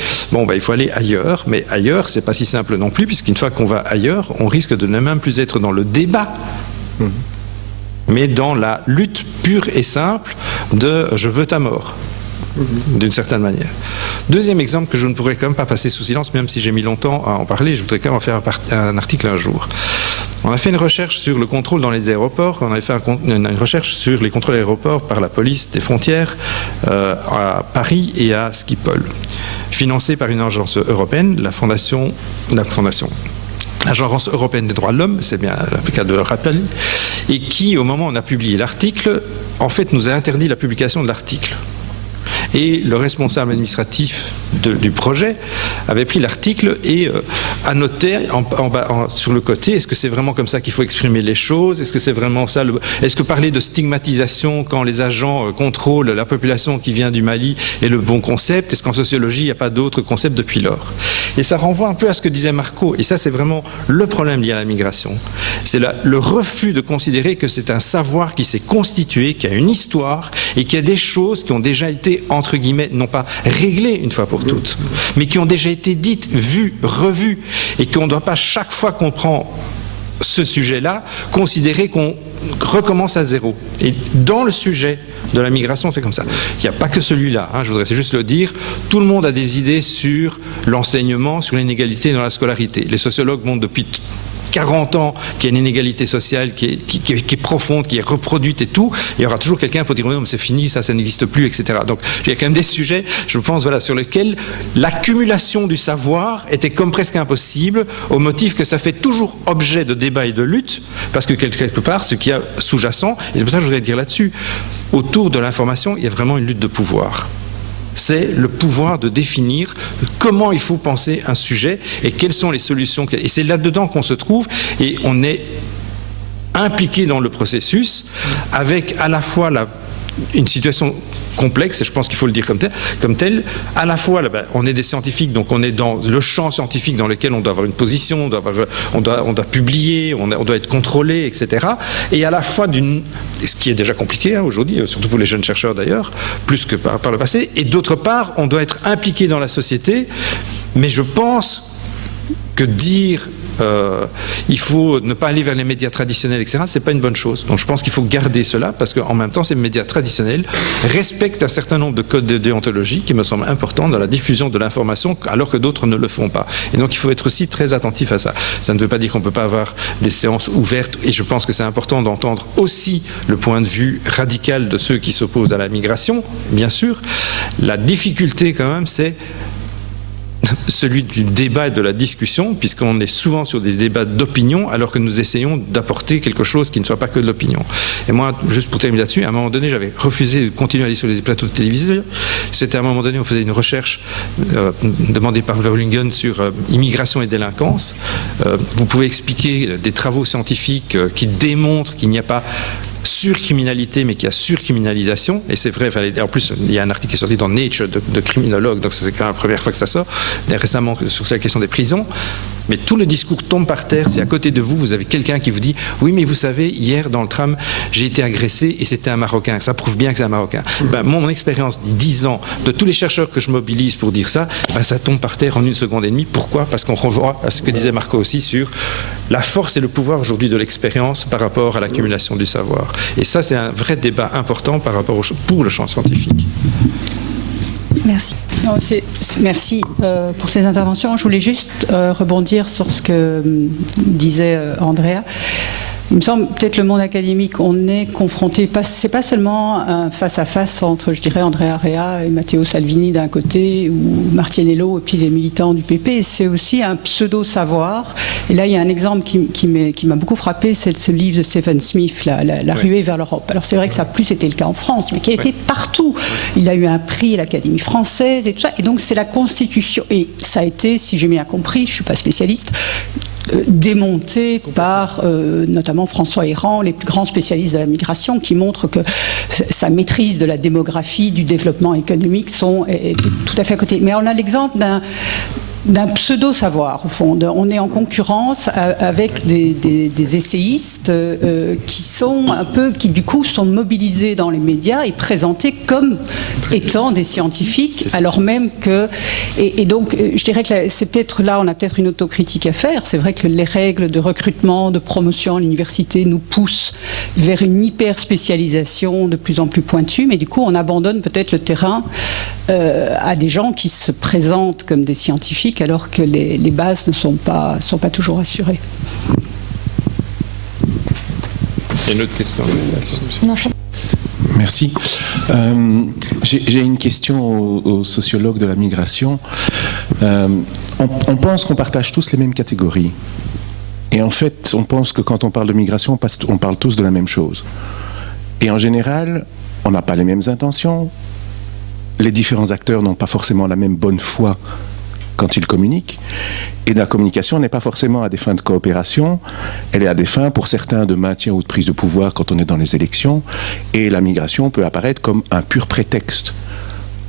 il faut aller ailleurs, mais ailleurs, c'est pas si simple non plus, puisqu'une fois qu'on va ailleurs, on risque de ne même plus être dans le débat, mais dans la lutte pure et simple de « je veux ta mort ». D'une certaine manière. Deuxième exemple que je ne pourrais quand même pas passer sous silence, même si j'ai mis longtemps à en parler, je voudrais quand même en faire un article un jour. On a fait une recherche sur le contrôle dans les aéroports, on avait fait une recherche sur les contrôles aéroports par la police des frontières à Paris et à Schiphol, financée par une agence européenne, l'Agence européenne des droits de l'homme, c'est bien le cas de le rappeler, et qui, au moment où on a publié l'article, en fait nous a interdit la publication de l'article. Et le responsable administratif du projet avait pris l'article et annotait sur le côté, est-ce que c'est vraiment comme ça qu'il faut exprimer les choses? Est-ce que c'est vraiment ça? Est-ce que parler de stigmatisation quand les agents contrôlent la population qui vient du Mali est le bon concept? Est-ce qu'en sociologie, il n'y a pas d'autres concepts depuis lors? Et ça renvoie un peu à ce que disait Marco, et ça c'est vraiment le problème lié à la migration. C'est le refus de considérer que c'est un savoir qui s'est constitué, qui a une histoire, et qui a des choses qui ont déjà été, entre guillemets, non pas réglées une fois pour toutes, mais qui ont déjà été dites, vues, revues, et qu'on ne doit pas, chaque fois qu'on prend ce sujet-là, considérer qu'on recommence à zéro. Et dans le sujet de la migration, c'est comme ça. Il n'y a pas que celui-là, je voudrais juste le dire. Tout le monde a des idées sur l'enseignement, sur l'inégalité dans la scolarité. Les sociologues montrent depuis 40 ans qu'il y a une inégalité sociale qui est profonde, qui est reproduite et tout. Il y aura toujours quelqu'un pour dire non, mais c'est fini, ça n'existe plus, etc. Donc il y a quand même des sujets, je pense, sur lesquels l'accumulation du savoir était comme presque impossible, au motif que ça fait toujours objet de débat et de lutte, parce que quelque part, ce qui y a sous-jacent, et c'est pour ça que je voudrais dire là-dessus, autour de l'information, il y a vraiment une lutte de pouvoir. C'est le pouvoir de définir comment il faut penser un sujet et quelles sont les solutions. Et c'est là-dedans qu'on se trouve et on est impliqué dans le processus avec à la fois une situation complexe, et je pense qu'il faut le dire comme tel. À la fois, on est des scientifiques, donc on est dans le champ scientifique dans lequel on doit avoir une position, on doit publier, on doit être contrôlé, etc. Et à la fois ce qui est déjà compliqué aujourd'hui, surtout pour les jeunes chercheurs d'ailleurs, plus que par le passé, et d'autre part, on doit être impliqué dans la société, mais je pense que dire il faut ne pas aller vers les médias traditionnels, etc., c'est pas une bonne chose. Donc je pense qu'il faut garder cela, parce qu'en même temps, ces médias traditionnels respectent un certain nombre de codes de déontologie qui me semblent importants dans la diffusion de l'information, alors que d'autres ne le font pas. Et donc il faut être aussi très attentif à ça. Ça ne veut pas dire qu'on ne peut pas avoir des séances ouvertes, et je pense que c'est important d'entendre aussi le point de vue radical de ceux qui s'opposent à la migration, bien sûr. La difficulté quand même, c'est celui du débat et de la discussion, puisqu'on est souvent sur des débats d'opinion, alors que nous essayons d'apporter quelque chose qui ne soit pas que de l'opinion. Et moi, juste pour terminer là-dessus, à un moment donné, j'avais refusé de continuer à aller sur les plateaux de télévision. C'était à un moment donné, on faisait une recherche demandée par Verlingen sur immigration et délinquance. Vous pouvez expliquer des travaux scientifiques qui démontrent qu'il n'y a pas surcriminalité, mais qu'il y a surcriminalisation, et c'est vrai, en plus il y a un article qui est sorti dans Nature de criminologue, donc c'est quand même la première fois que ça sort, récemment sur la question des prisons, mais tout le discours tombe par terre, c'est à côté de vous, vous avez quelqu'un qui vous dit « Oui, mais vous savez, hier dans le tram, j'ai été agressé et c'était un Marocain, ça prouve bien que c'est un Marocain. » Mon expérience, 10 ans, de tous les chercheurs que je mobilise pour dire ça, ça tombe par terre en 1 seconde et demie. Pourquoi ? Parce qu'on renvoie à ce que disait Marco aussi sur la force et le pouvoir aujourd'hui de l'expérience par rapport à l'accumulation du savoir. Et ça, c'est un vrai débat important pour le champ scientifique. Merci. Non, merci pour ces interventions. Je voulais juste rebondir sur ce que disait Andrea. Il me semble, peut-être le monde académique, on est confronté, c'est pas seulement un face-à-face entre, je dirais, Andrea Rea et Matteo Salvini d'un côté, ou Martianello et puis les militants du PP, c'est aussi un pseudo-savoir. Et là, il y a un exemple qui m'a beaucoup frappé, c'est ce livre de Stephen Smith, la ruée vers l'Europe. Alors c'est vrai que ça n'a plus été le cas en France, mais qui a été partout. Il a eu un prix à l'Académie française et tout ça. Et donc c'est la Constitution. Et ça a été, si j'ai bien compris, je ne suis pas spécialiste, démonté par notamment François Héran, les plus grands spécialistes de la migration, qui montrent que sa maîtrise de la démographie, du développement économique est tout à fait à côté. Mais on a l'exemple d'un pseudo-savoir, au fond. On est en concurrence avec des essayistes qui du coup sont mobilisés dans les médias et présentés comme étant des scientifiques, alors même que... Et donc, je dirais que c'est peut-être là, on a peut-être une autocritique à faire. C'est vrai que les règles de recrutement, de promotion à l'université nous poussent vers une hyper-spécialisation de plus en plus pointue, mais du coup, on abandonne peut-être le terrain à des gens qui se présentent comme des scientifiques alors que les bases ne sont pas toujours assurées. Il y a une autre question. Merci. J'ai une question aux sociologues de la migration. On pense qu'on partage tous les mêmes catégories. Et en fait, on pense que quand on parle de migration, on parle tous de la même chose. Et en général, on n'a pas les mêmes intentions. Les différents acteurs n'ont pas forcément la même bonne foi quand ils communiquent. Et la communication n'est pas forcément à des fins de coopération, elle est à des fins, pour certains, de maintien ou de prise de pouvoir quand on est dans les élections. Et la migration peut apparaître comme un pur prétexte.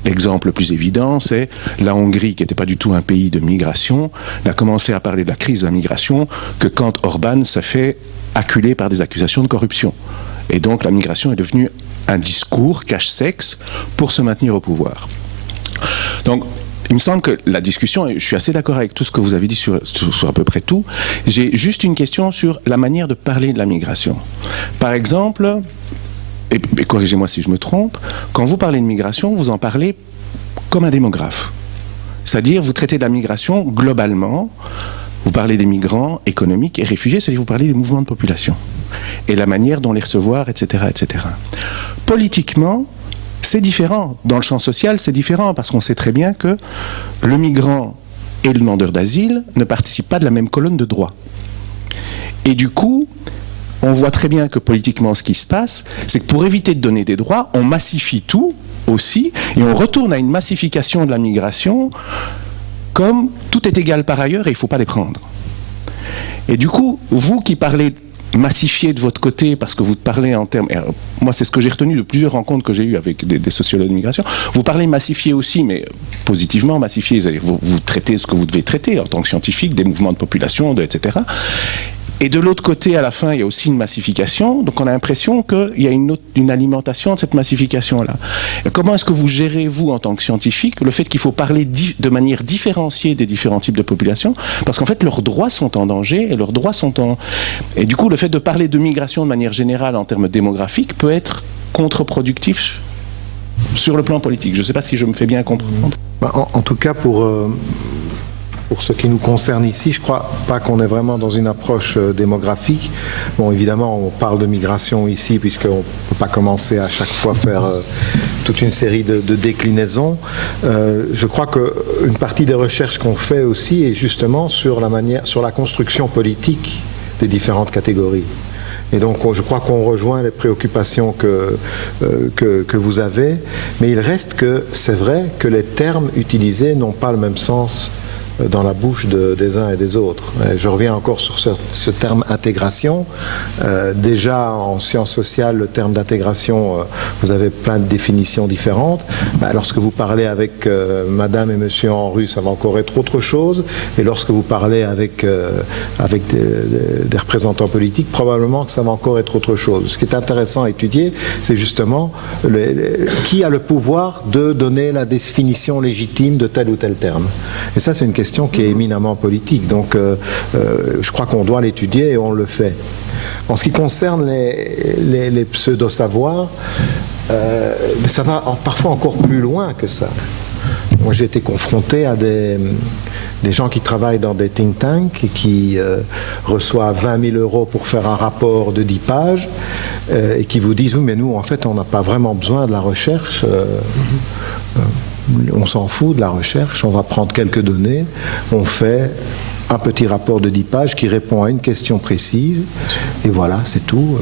L'exemple le plus évident, c'est la Hongrie, qui n'était pas du tout un pays de migration, n'a commencé à parler de la crise de la migration que quand Orban s'est fait acculer par des accusations de corruption. Et donc la migration est devenue un discours cache-sexe pour se maintenir au pouvoir. Donc il me semble que la discussion, je suis assez d'accord avec tout ce que vous avez dit sur à peu près tout. J'ai juste une question sur la manière de parler de la migration. Par exemple, et corrigez-moi si je me trompe, quand vous parlez de migration, vous en parlez comme un démographe. C'est-à-dire, vous traitez de la migration globalement, vous parlez des migrants économiques et réfugiés, c'est-à-dire vous parlez des mouvements de population et la manière dont les recevoir, etc., etc. Politiquement, c'est différent. Dans le champ social, c'est différent parce qu'on sait très bien que le migrant et le demandeur d'asile ne participent pas de la même colonne de droit. Et du coup, on voit très bien que politiquement, ce qui se passe, c'est que pour éviter de donner des droits, on massifie tout aussi et on retourne à une massification de la migration comme tout est égal par ailleurs et il ne faut pas les prendre. Et du coup, vous qui parlez massifier de votre côté, parce que vous parlez en termes... Moi, c'est ce que j'ai retenu de plusieurs rencontres que j'ai eues avec des sociologues de migration. Vous parlez massifier aussi, mais positivement massifier. Vous traitez ce que vous devez traiter en tant que scientifique, des mouvements de population, etc. Et de l'autre côté, à la fin, il y a aussi une massification. Donc on a l'impression qu'il y a une alimentation de cette massification-là. Et comment est-ce que vous gérez, vous, en tant que scientifique, le fait qu'il faut parler de manière différenciée des différents types de populations? Parce qu'en fait, leurs droits sont en danger et leurs droits sont en... Et du coup, le fait de parler de migration de manière générale en termes démographiques peut être contre-productif sur le plan politique. Je ne sais pas si je me fais bien comprendre. En tout cas, pour ce qui nous concerne ici, je ne crois pas qu'on est vraiment dans une approche démographique. Bon, évidemment, on parle de migration ici, puisqu'on ne peut pas commencer à chaque fois faire toute une série de déclinaisons. Je crois qu'une partie des recherches qu'on fait aussi est justement sur la construction politique des différentes catégories. Et donc, je crois qu'on rejoint les préoccupations que vous avez, mais il reste que c'est vrai que les termes utilisés n'ont pas le même sens dans la bouche des uns et des autres. Et je reviens encore sur ce terme intégration. Déjà en sciences sociales, le terme d'intégration, vous avez plein de définitions différentes. Lorsque vous parlez avec madame et monsieur en russe, ça va encore être autre chose. Et lorsque vous parlez avec des représentants politiques, probablement que ça va encore être autre chose. Ce qui est intéressant à étudier, c'est justement qui a le pouvoir de donner la définition légitime de tel ou tel terme. Et ça, c'est une question qui est éminemment politique. Donc, je crois qu'on doit l'étudier et on le fait. En ce qui concerne les pseudo-savoirs, ça va parfois encore plus loin que ça. Moi, j'ai été confronté à des gens qui travaillent dans des think tanks et qui reçoivent 20 000 € pour faire un rapport de 10 pages et qui vous disent « Oui, mais nous, en fait, on n'a pas vraiment besoin de la recherche. On s'en fout de la recherche, on va prendre quelques données, on fait un petit rapport de 10 pages qui répond à une question précise, et voilà, c'est tout.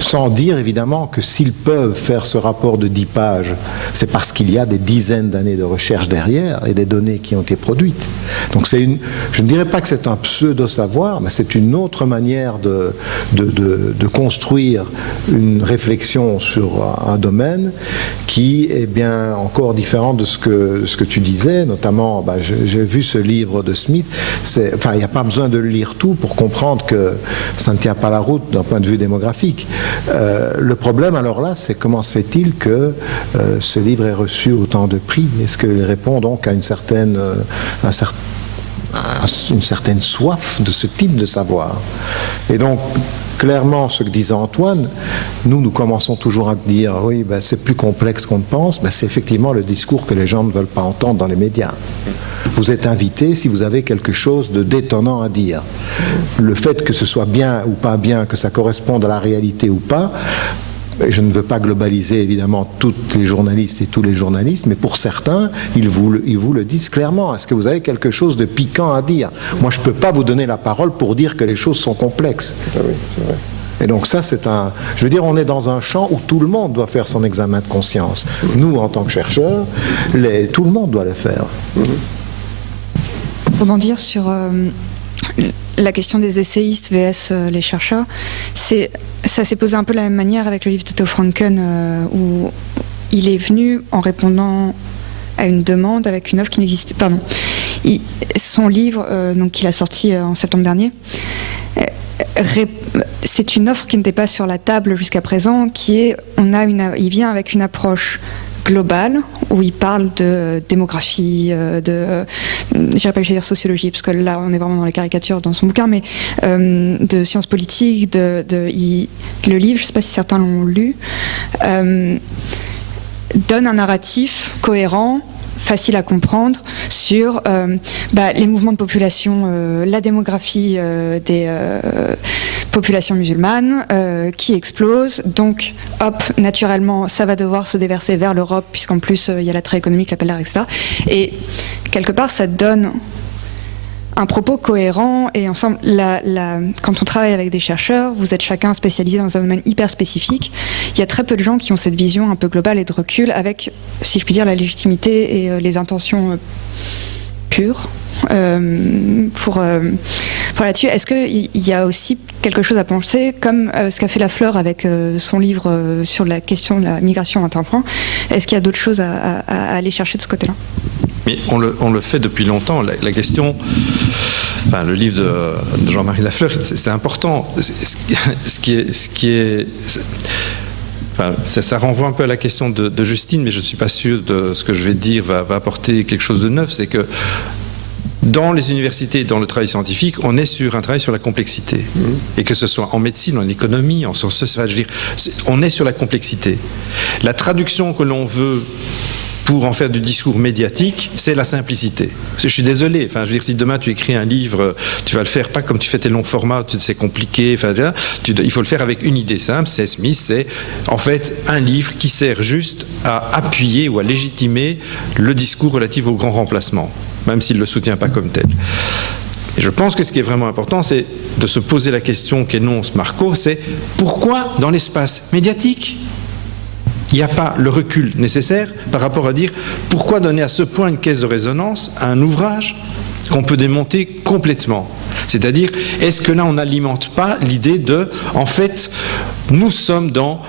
Sans dire évidemment que s'ils peuvent faire ce rapport de 10 pages, c'est parce qu'il y a des dizaines d'années de recherche derrière et des données qui ont été produites. Donc je ne dirais pas que c'est un pseudo-savoir, mais c'est une autre manière de construire une réflexion sur un domaine qui est bien encore différent de ce que tu disais, notamment, j'ai vu ce livre de Smith, il n'y a pas besoin de lire tout pour comprendre que ça ne tient pas la route d'un point de vue démographique. Le problème alors là, c'est comment se fait-il que ce livre ait reçu autant de prix? Est-ce qu'il répond donc à une certaine soif de ce type de savoir? Et donc, clairement, ce que disait Antoine, nous commençons toujours à dire « Oui, c'est plus complexe qu'on ne pense ». C'est effectivement le discours que les gens ne veulent pas entendre dans les médias. Vous êtes invité si vous avez quelque chose de détonnant à dire. Le fait que ce soit bien ou pas bien, que ça corresponde à la réalité ou pas, je ne veux pas globaliser évidemment tous les journalistes et tous les journalistes, mais pour certains, ils vous le disent clairement. Est-ce que vous avez quelque chose de piquant à dire? Moi, je ne peux pas vous donner la parole pour dire que les choses sont complexes. Ah oui, c'est vrai. Et donc ça, je veux dire, on est dans un champ où tout le monde doit faire son examen de conscience. Nous, en tant que chercheurs, tout le monde doit le faire. Pour en dire sur la question des essayistes vs les chercheurs, ça s'est posé un peu de la même manière avec le livre de Theo Franken, où il est venu en répondant à une demande avec une offre qui n'existait pas. Son livre, qu'il a sorti en septembre dernier, c'est une offre qui n'était pas sur la table jusqu'à présent, il vient avec une approche global où il parle de démographie, j'irais pas dire sociologie parce que là on est vraiment dans les caricatures dans son bouquin, mais de sciences politiques, le livre, je sais pas si certains l'ont lu, donne un narratif cohérent, facile à comprendre sur les mouvements de population, la démographie des populations musulmanes qui explosent. Donc, hop, naturellement, ça va devoir se déverser vers l'Europe, puisqu'en plus, il y a l'attrait économique, l'appel d'air, etc. Et quelque part, ça donne un propos cohérent et ensemble, quand on travaille avec des chercheurs, vous êtes chacun spécialisé dans un domaine hyper spécifique. Il y a très peu de gens qui ont cette vision un peu globale et de recul avec, si je puis dire, la légitimité et les intentions pures pour là-dessus. Est-ce qu'il y a aussi quelque chose à penser, comme ce qu'a fait Lafleur avec son livre sur la question de la migration à un point? Est-ce qu'il y a d'autres choses à aller chercher de ce côté-là? Mais on le fait depuis longtemps. La question, le livre de Jean-Marie Lafleur, c'est important. Ça renvoie un peu à la question de Justine, mais je ne suis pas sûr de ce que je vais dire va apporter quelque chose de neuf. C'est que dans les universités, dans le travail scientifique, on est sur un travail sur la complexité. Et que ce soit en médecine, en économie, en sciences sociales, je veux dire, on est sur la complexité. La traduction que l'on veut pour en faire du discours médiatique, c'est la simplicité. Je suis désolé, je veux dire, si demain tu écris un livre, tu vas le faire pas comme tu fais tes longs formats, c'est compliqué, il faut le faire avec une idée simple, c'est Smith, c'est en fait un livre qui sert juste à appuyer ou à légitimer le discours relatif au grand remplacement, même s'il ne le soutient pas comme tel. Et je pense que ce qui est vraiment important, c'est de se poser la question qu'énonce Marco, c'est pourquoi dans l'espace médiatique il n'y a pas le recul nécessaire par rapport à dire pourquoi donner à ce point une caisse de résonance à un ouvrage qu'on peut démonter complètement. C'est-à-dire, est-ce que là on n'alimente pas l'idée de, en fait, nous sommes dans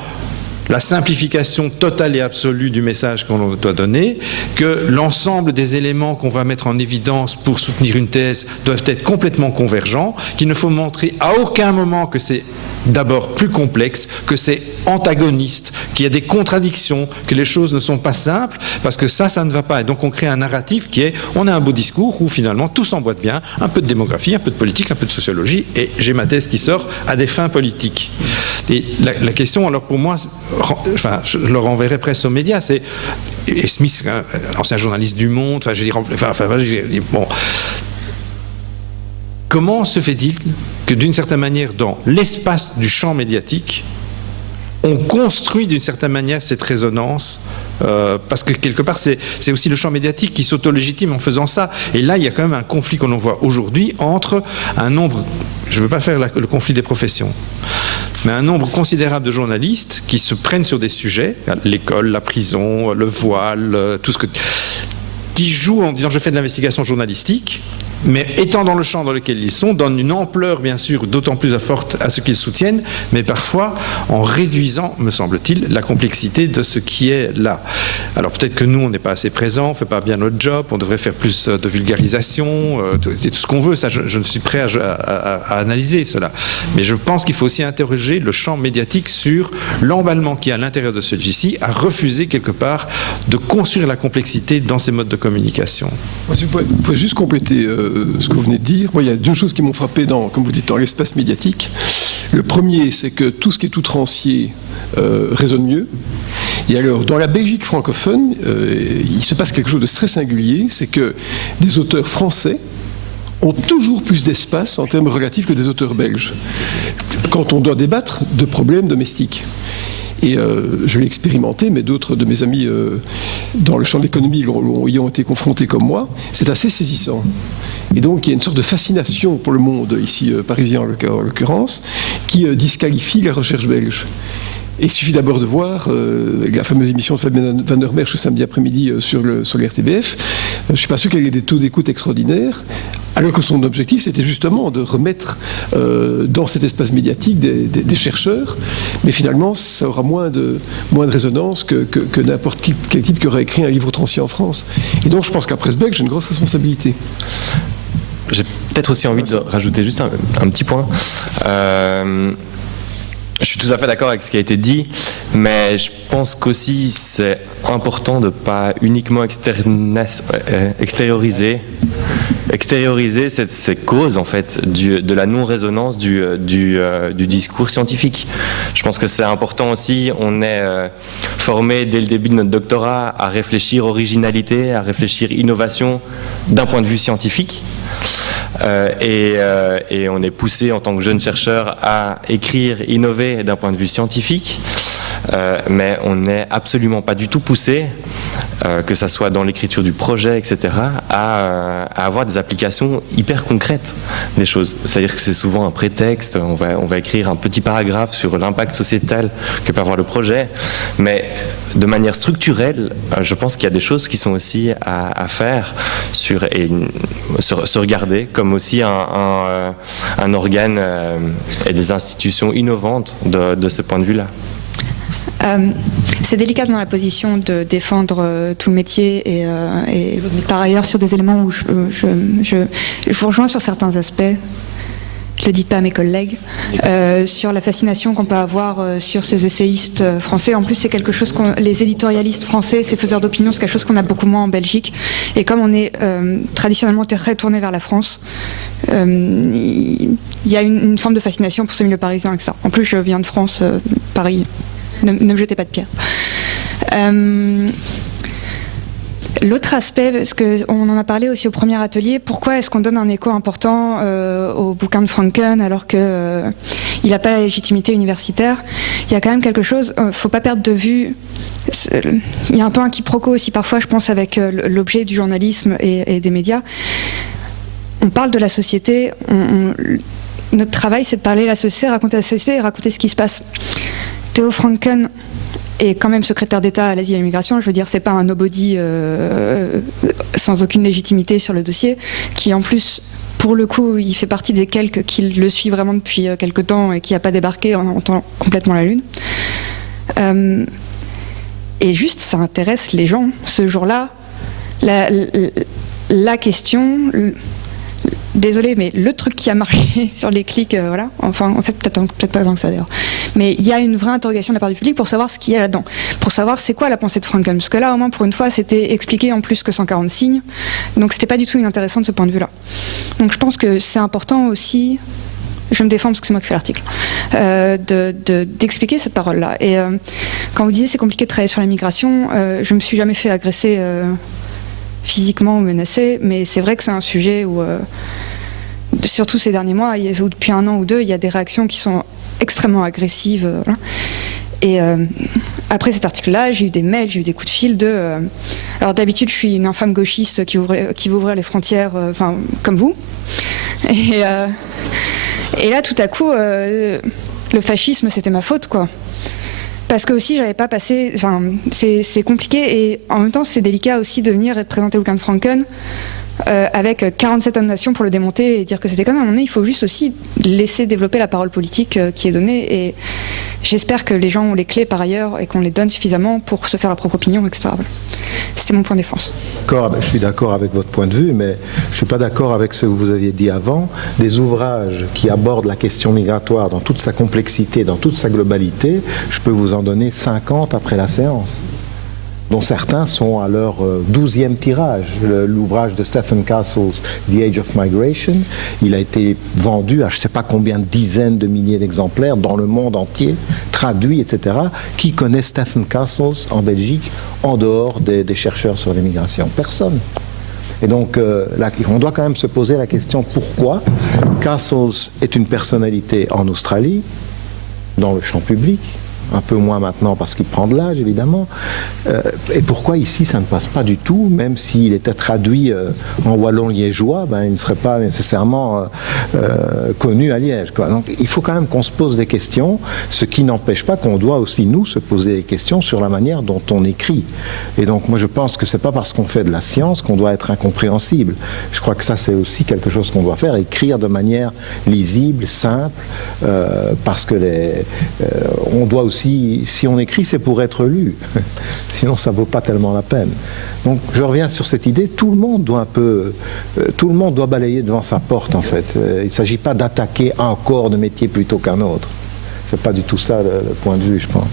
la simplification totale et absolue du message qu'on doit donner, que l'ensemble des éléments qu'on va mettre en évidence pour soutenir une thèse doivent être complètement convergents, qu'il ne faut montrer à aucun moment que c'est d'abord plus complexe, que c'est antagoniste, qu'il y a des contradictions, que les choses ne sont pas simples, parce que ça ne va pas. Et donc on crée un narratif qui est, on a un beau discours où finalement tout s'emboîte bien, un peu de démographie, un peu de politique, un peu de sociologie, et j'ai ma thèse qui sort à des fins politiques. Et la question, alors pour moi, je le renverrai presque aux médias, c'est, et Smith, ancien journaliste du Monde, bon, comment se fait-il que d'une certaine manière, dans l'espace du champ médiatique, on construit d'une certaine manière cette résonance parce que quelque part c'est aussi le champ médiatique qui s'auto-légitime en faisant ça, et là il y a quand même un conflit qu'on voit aujourd'hui entre un nombre, je ne veux pas faire le conflit des professions, mais un nombre considérable de journalistes qui se prennent sur des sujets, l'école, la prison, le voile, tout ce que... qui jouent en disant je fais de l'investigation journalistique, mais étant dans le champ dans lequel ils sont, donnent une ampleur bien sûr d'autant plus forte à ce qu'ils soutiennent, mais parfois en réduisant, me semble-t-il, la complexité de ce qui est là. Alors peut-être que nous on n'est pas assez présents, on ne fait pas bien notre job, on devrait faire plus de vulgarisation, tout ce qu'on veut, ça je ne suis prêt à analyser cela. Mais je pense qu'il faut aussi interroger le champ médiatique sur l'emballement qui est à l'intérieur de celui-ci, à refuser quelque part de construire la complexité dans ces modes de communication. Si vous pouvez juste compléter ce que vous venez de dire. Moi, il y a deux choses qui m'ont frappé comme vous dites, dans l'espace médiatique. Le premier, c'est que tout ce qui est outrancier résonne mieux. Et alors, dans la Belgique francophone, il se passe quelque chose de très singulier, c'est que des auteurs français ont toujours plus d'espace en termes relatifs que des auteurs belges, quand on doit débattre de problèmes domestiques. Et je l'ai expérimenté, mais d'autres de mes amis dans le champ de l'économie y ont été confrontés comme moi. C'est assez saisissant. Et donc, il y a une sorte de fascination pour le monde, ici parisien en l'occurrence, qui disqualifie la recherche belge. Et il suffit d'abord de voir la fameuse émission de Fabien Van der Merch le samedi après-midi sur le RTBF. Je ne suis pas sûr qu'elle ait des taux d'écoute extraordinaires, alors que son objectif, c'était justement de remettre dans cet espace médiatique des chercheurs, mais finalement, ça aura moins de résonance que n'importe quel type qui aurait écrit un livre outrancier en France. Et donc, je pense qu'à Presse Belge, j'ai une grosse responsabilité. J'ai peut-être aussi envie de rajouter juste un petit point. Je suis tout à fait d'accord avec ce qui a été dit, mais je pense qu'aussi c'est important de ne pas uniquement extérioriser ces causes en fait de la non-résonance du discours scientifique. Je pense que c'est important aussi. On est formé dès le début de notre doctorat à réfléchir originalité, à réfléchir innovation d'un point de vue scientifique. Et on est poussé en tant que jeune chercheur à écrire, innover d'un point de vue scientifique, mais on n'est absolument pas du tout poussé, que ça soit dans l'écriture du projet, etc., à avoir des applications hyper concrètes des choses. C'est-à-dire que c'est souvent un prétexte, on va écrire un petit paragraphe sur l'impact sociétal que peut avoir le projet, mais de manière structurelle, je pense qu'il y a des choses qui sont aussi à faire se regarder comme aussi un organe et des institutions innovantes de ce point de vue-là. C'est délicat dans la position de défendre tout le métier et par ailleurs sur des éléments où je vous rejoins sur certains aspects. Je le dis pas à mes collègues, sur la fascination qu'on peut avoir sur ces essayistes français. En plus, c'est quelque chose les éditorialistes français, ces faiseurs d'opinion, c'est quelque chose qu'on a beaucoup moins en Belgique. Et comme on est traditionnellement très tourné vers la France, il y a une forme de fascination pour ce milieu parisien avec ça. En plus, je viens de France, Paris. Ne me jetez pas de pierre. L'autre aspect, parce qu'on en a parlé aussi au premier atelier, pourquoi est-ce qu'on donne un écho important au bouquin de Franken alors qu'il n'a pas la légitimité universitaire? Il y a quand même quelque chose, il ne faut pas perdre de vue. Il y a un peu un quiproquo aussi parfois, je pense, avec l'objet du journalisme et des médias. On parle de la société, notre travail c'est de parler de la société, raconter la société et raconter ce qui se passe. Theo Franken est quand même secrétaire d'État à l'asile et à l'immigration. Je veux dire, c'est pas un nobody sans aucune légitimité sur le dossier, qui en plus, pour le coup, il fait partie des quelques qui le suivent vraiment depuis quelques temps et qui n'a pas débarqué en temps complètement la lune. Et juste, ça intéresse les gens. Ce jour-là, la question... Désolée, mais le truc qui a marché sur les clics, voilà. Enfin, en fait, peut-être pas tant que ça d'ailleurs. Mais il y a une vraie interrogation de la part du public pour savoir ce qu'il y a là-dedans. Pour savoir c'est quoi la pensée de Franken. Parce que là, au moins, pour une fois, c'était expliqué en plus que 140 signes. Donc, c'était pas du tout inintéressant de ce point de vue-là. Donc, je pense que c'est important aussi. Je me défends parce que c'est moi qui fais l'article. D'expliquer cette parole-là. Et quand vous disiez c'est compliqué de travailler sur la migration, je me suis jamais fait agresser physiquement ou menacé, mais c'est vrai que c'est un sujet où, surtout ces derniers mois, ou depuis un an ou deux, il y a des réactions qui sont extrêmement agressives. Voilà. Et après cet article-là, j'ai eu des mails, j'ai eu des coups de fil alors d'habitude, je suis une infâme gauchiste qui veut ouvrir les frontières, enfin, comme vous. Et là, tout à coup, le fascisme, c'était ma faute, quoi. Parce que aussi, j'avais pas passé... Enfin, c'est compliqué et en même temps, c'est délicat aussi de venir et de présenter le bouquin de Franken avec 47 annotations pour le démonter et dire que c'était comme un. Il faut juste aussi laisser développer la parole politique qui est donnée et j'espère que les gens ont les clés par ailleurs et qu'on les donne suffisamment pour se faire leur propre opinion, etc. C'était mon point de défense. Je suis d'accord avec votre point de vue, mais je ne suis pas d'accord avec ce que vous aviez dit avant. Des ouvrages qui abordent la question migratoire dans toute sa complexité, dans toute sa globalité, je peux vous en donner 50 après la séance, dont certains sont à leur 12e tirage. L'ouvrage de Stephen Castles, The Age of Migration, il a été vendu à je ne sais pas combien de dizaines de milliers d'exemplaires dans le monde entier, traduit, etc. Qui connaît Stephen Castles en Belgique, en dehors des chercheurs sur l'immigration? Personne. Et donc, là, on doit quand même se poser la question pourquoi Castles est une personnalité en Australie, dans le champ public, un peu moins maintenant parce qu'il prend de l'âge, évidemment. Et pourquoi ici, ça ne passe pas du tout, même s'il était traduit en wallon liégeois, il ne serait pas nécessairement connu à Liège, quoi. Donc, il faut quand même qu'on se pose des questions, ce qui n'empêche pas qu'on doit aussi, nous, se poser des questions sur la manière dont on écrit. Et donc, moi, je pense que c'est pas parce qu'on fait de la science qu'on doit être incompréhensible. Je crois que ça, c'est aussi quelque chose qu'on doit faire, écrire de manière lisible, simple, parce que on doit aussi, si on écrit, c'est pour être lu. Sinon, ça ne vaut pas tellement la peine. Donc, je reviens sur cette idée. Tout le monde doit balayer devant sa porte, en fait. Il ne s'agit pas d'attaquer un corps de métier plutôt qu'un autre. c'est pas du tout ça le point de vue, je pense.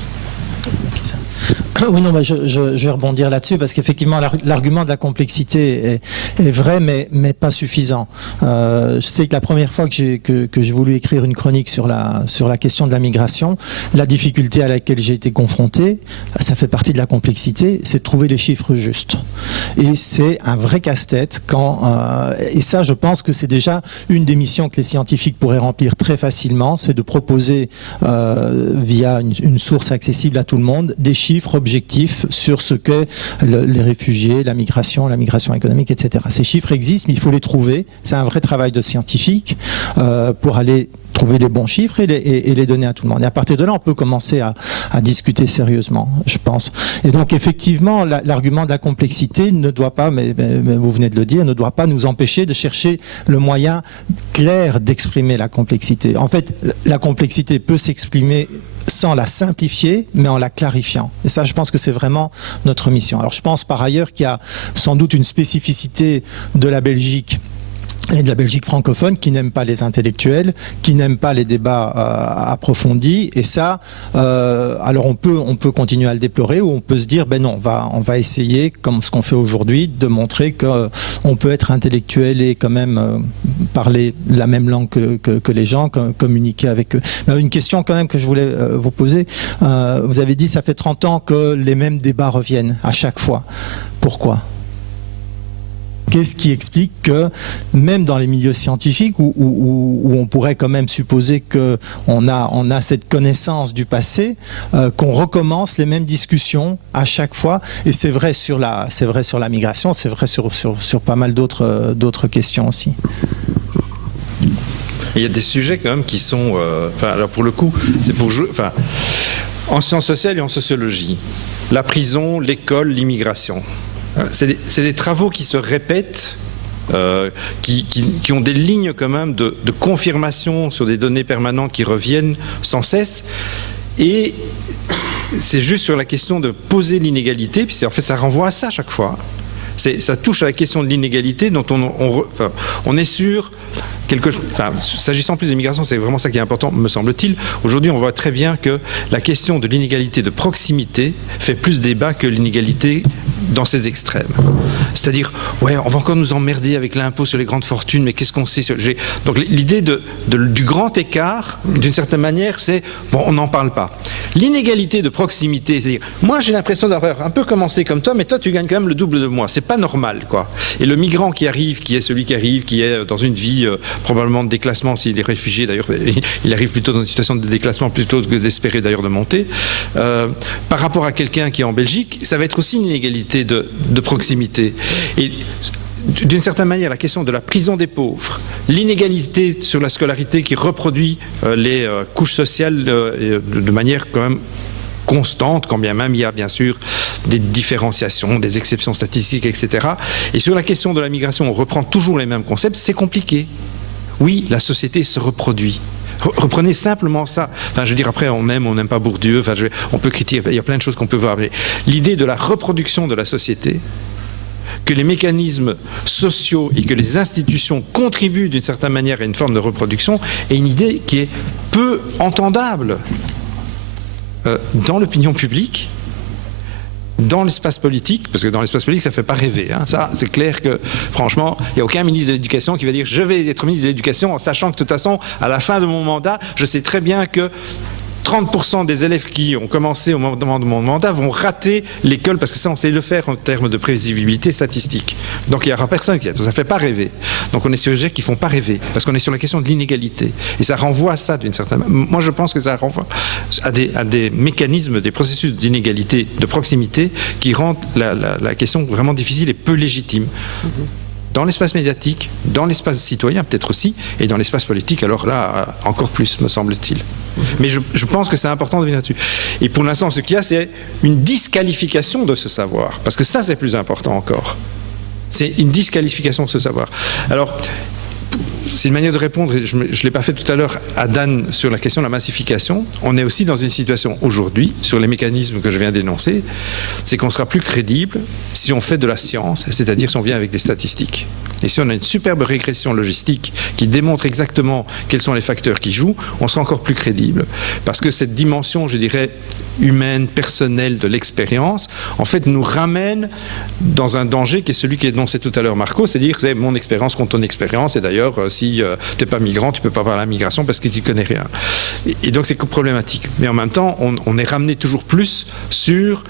Oui, non, mais je vais rebondir là-dessus parce qu'effectivement, l'argument de la complexité est vrai, mais pas suffisant. Je sais que la première fois que j'ai voulu écrire une chronique sur la question de la migration, la difficulté à laquelle j'ai été confronté, ça fait partie de la complexité, c'est de trouver les chiffres justes. Et c'est un vrai casse-tête et ça, je pense que c'est déjà une des missions que les scientifiques pourraient remplir très facilement, c'est de proposer via une source accessible à tout le monde des chiffres objectifs sur ce qu'est les réfugiés, la migration économique, etc. Ces chiffres existent, mais il faut les trouver. C'est un vrai travail de scientifique pour aller trouver les bons chiffres et les donner à tout le monde. Et à partir de là, on peut commencer à discuter sérieusement, je pense. Et donc, effectivement, l'argument de la complexité ne doit pas, mais vous venez de le dire, ne doit pas nous empêcher de chercher le moyen clair d'exprimer la complexité. En fait, la complexité peut s'exprimer sans la simplifier, mais en la clarifiant. Et ça, je pense que c'est vraiment notre mission. Alors, je pense par ailleurs qu'il y a sans doute une spécificité de la Belgique et de la Belgique francophone qui n'aime pas les intellectuels, qui n'aime pas les débats approfondis. Et ça, alors on peut continuer à le déplorer ou on peut se dire, ben non, on va essayer, comme ce qu'on fait aujourd'hui, de montrer qu'on peut être intellectuel et quand même parler la même langue que les gens, communiquer avec eux. Mais une question quand même que je voulais vous poser. Vous avez dit, ça fait 30 ans que les mêmes débats reviennent à chaque fois. Pourquoi ? Qu'est-ce qui explique que, même dans les milieux scientifiques, où on pourrait quand même supposer qu'on a cette connaissance du passé, qu'on recommence les mêmes discussions à chaque fois, et c'est vrai sur la migration, c'est vrai sur pas mal d'autres questions aussi. Il y a des sujets quand même qui sont... alors pour le coup, c'est pour jouer... en sciences sociales et en sociologie, la prison, l'école, l'immigration. C'est des travaux qui se répètent, qui ont des lignes quand même de confirmation sur des données permanentes qui reviennent sans cesse. Et c'est juste sur la question de poser l'inégalité, puis en fait ça renvoie à ça à chaque fois. Ça touche à la question de l'inégalité dont on est sûr... s'agissant plus des migrations, c'est vraiment ça qui est important, me semble-t-il. Aujourd'hui, on voit très bien que la question de l'inégalité de proximité fait plus débat que l'inégalité dans ses extrêmes. C'est-à-dire, ouais, on va encore nous emmerder avec l'impôt sur les grandes fortunes, mais qu'est-ce qu'on sait sur... Donc l'idée du grand écart, d'une certaine manière, c'est, bon, on n'en parle pas. L'inégalité de proximité, c'est-à-dire, moi j'ai l'impression d'avoir un peu commencé comme toi, mais toi tu gagnes quand même le double de moi. C'est pas normal, quoi. Et le migrant qui arrive, qui est dans une vie probablement de déclassement, s'il est réfugié d'ailleurs, il arrive plutôt dans une situation de déclassement plutôt que d'espérer d'ailleurs de monter. Par rapport à quelqu'un qui est en Belgique, ça va être aussi une inégalité de proximité. Et d'une certaine manière, la question de la prison des pauvres, l'inégalité sur la scolarité qui reproduit les couches sociales de manière quand même constante, quand bien même il y a bien sûr des différenciations, des exceptions statistiques, etc. Et sur la question de la migration, on reprend toujours les mêmes concepts, c'est compliqué. Oui, la société se reproduit. Reprenez simplement ça. Enfin, je veux dire, après, on n'aime pas Bourdieu, on peut critiquer, il y a plein de choses qu'on peut voir, mais l'idée de la reproduction de la société, que les mécanismes sociaux et que les institutions contribuent d'une certaine manière à une forme de reproduction, est une idée qui est peu entendable dans l'opinion publique, dans l'espace politique, parce que dans l'espace politique, ça ne fait pas rêver. Hein. Ça, c'est clair que, franchement, il n'y a aucun ministre de l'Éducation qui va dire « je vais être ministre de l'Éducation en sachant que, de toute façon, à la fin de mon mandat, je sais très bien que 30% des élèves qui ont commencé au moment de mon mandat vont rater l'école, parce que ça, on sait le faire en termes de prévisibilité statistique. Donc, il n'y aura personne ça ne fait pas rêver. Donc, on est sur des sujets qui ne font pas rêver, parce qu'on est sur la question de l'inégalité. Et ça renvoie à ça, d'une certaine manière. Moi, je pense que ça renvoie à des mécanismes, des processus d'inégalité, de proximité, qui rendent la question vraiment difficile et peu légitime. Dans l'espace médiatique, dans l'espace citoyen peut-être aussi, et dans l'espace politique, alors là, encore plus, me semble-t-il. Mais je pense que c'est important de venir là-dessus. Et pour l'instant, ce qu'il y a, c'est une disqualification de ce savoir, parce que ça, c'est plus important encore. C'est une disqualification de ce savoir. Alors, c'est une manière de répondre, et je ne l'ai pas fait tout à l'heure à Dan sur la question de la massification. On est aussi dans une situation aujourd'hui, sur les mécanismes que je viens d'énoncer, c'est qu'on sera plus crédible si on fait de la science, c'est-à-dire si on vient avec des statistiques. Et si on a une superbe régression logistique qui démontre exactement quels sont les facteurs qui jouent, on sera encore plus crédible. Parce que cette dimension, je dirais, humaine, personnelle de l'expérience, en fait, nous ramène dans un danger qui est celui qu'énonçait tout à l'heure Marco, c'est-à-dire c'est mon expérience contre ton expérience, et d'ailleurs, si tu n'es pas migrant, tu ne peux pas avoir la migration parce que tu ne connais rien. Et donc, c'est problématique. Mais en même temps, on est ramené toujours plus sur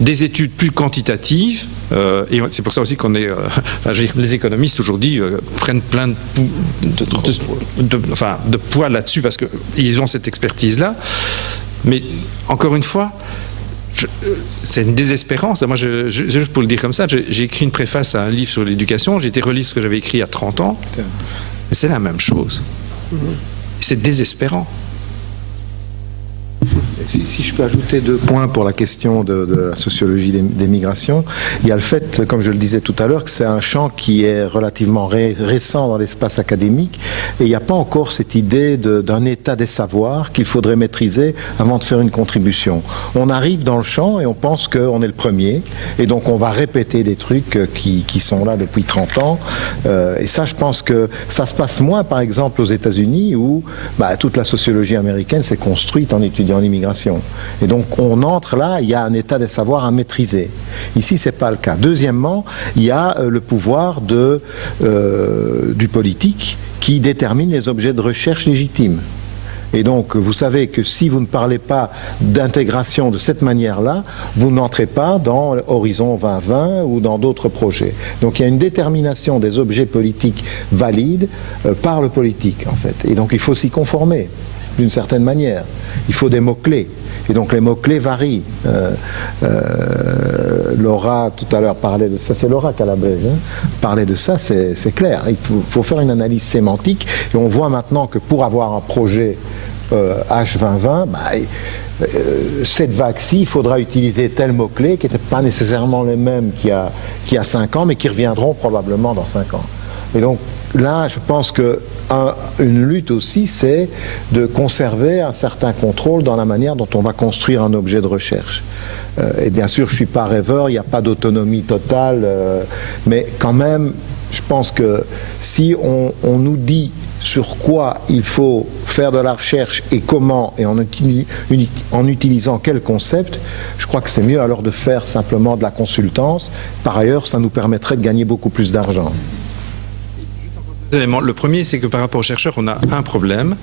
des études plus quantitatives, et c'est pour ça aussi qu'on est... les économistes aujourd'hui prennent plein de poids là-dessus parce qu'ils ont cette expertise-là. Mais encore une fois, c'est une désespérance. Moi, juste pour le dire comme ça, j'ai écrit une préface à un livre sur l'éducation, j'ai été relire ce que j'avais écrit il y a 30 ans, mais c'est la même chose. C'est désespérant. Si je peux ajouter 2 points pour la question de la sociologie des migrations, il y a le fait, comme je le disais tout à l'heure, que c'est un champ qui est relativement récent dans l'espace académique et il n'y a pas encore cette idée d'un état des savoirs qu'il faudrait maîtriser avant de faire une contribution. On arrive dans le champ et on pense qu'on est le premier et donc on va répéter des trucs qui sont là depuis 30 ans et ça, je pense que ça se passe moins, par exemple, aux États-Unis où toute la sociologie américaine s'est construite en étudiant l'immigration. Et donc on entre là, il y a un état des savoirs à maîtriser. Ici, c'est pas le cas. Deuxièmement, il y a le pouvoir du politique qui détermine les objets de recherche légitimes. Et donc, vous savez que si vous ne parlez pas d'intégration de cette manière-là, vous n'entrez pas dans Horizon 2020 ou dans d'autres projets. Donc, il y a une détermination des objets politiques valides par le politique, en fait. Et donc, il faut s'y conformer, d'une certaine manière. Il faut des mots-clés. Et donc, les mots-clés varient. Laura, tout à l'heure, parlait de ça. C'est Laura Calabrese, parlait de ça, c'est clair. Il faut faire une analyse sémantique. Et on voit maintenant que pour avoir un projet H2020, cette vague-ci, il faudra utiliser tel mot-clé qui n'étaient pas nécessairement les mêmes qu'il y a 5 ans, mais qui reviendront probablement dans 5 ans. Et donc, là, je pense qu'une lutte aussi, c'est de conserver un certain contrôle dans la manière dont on va construire un objet de recherche. Et bien sûr, je ne suis pas rêveur, il n'y a pas d'autonomie totale, mais quand même, je pense que si on nous dit sur quoi il faut faire de la recherche et comment, et en utilisant quel concept, je crois que c'est mieux alors de faire simplement de la consultance. Par ailleurs, ça nous permettrait de gagner beaucoup plus d'argent. Le premier, c'est que par rapport aux chercheurs, on a un problème,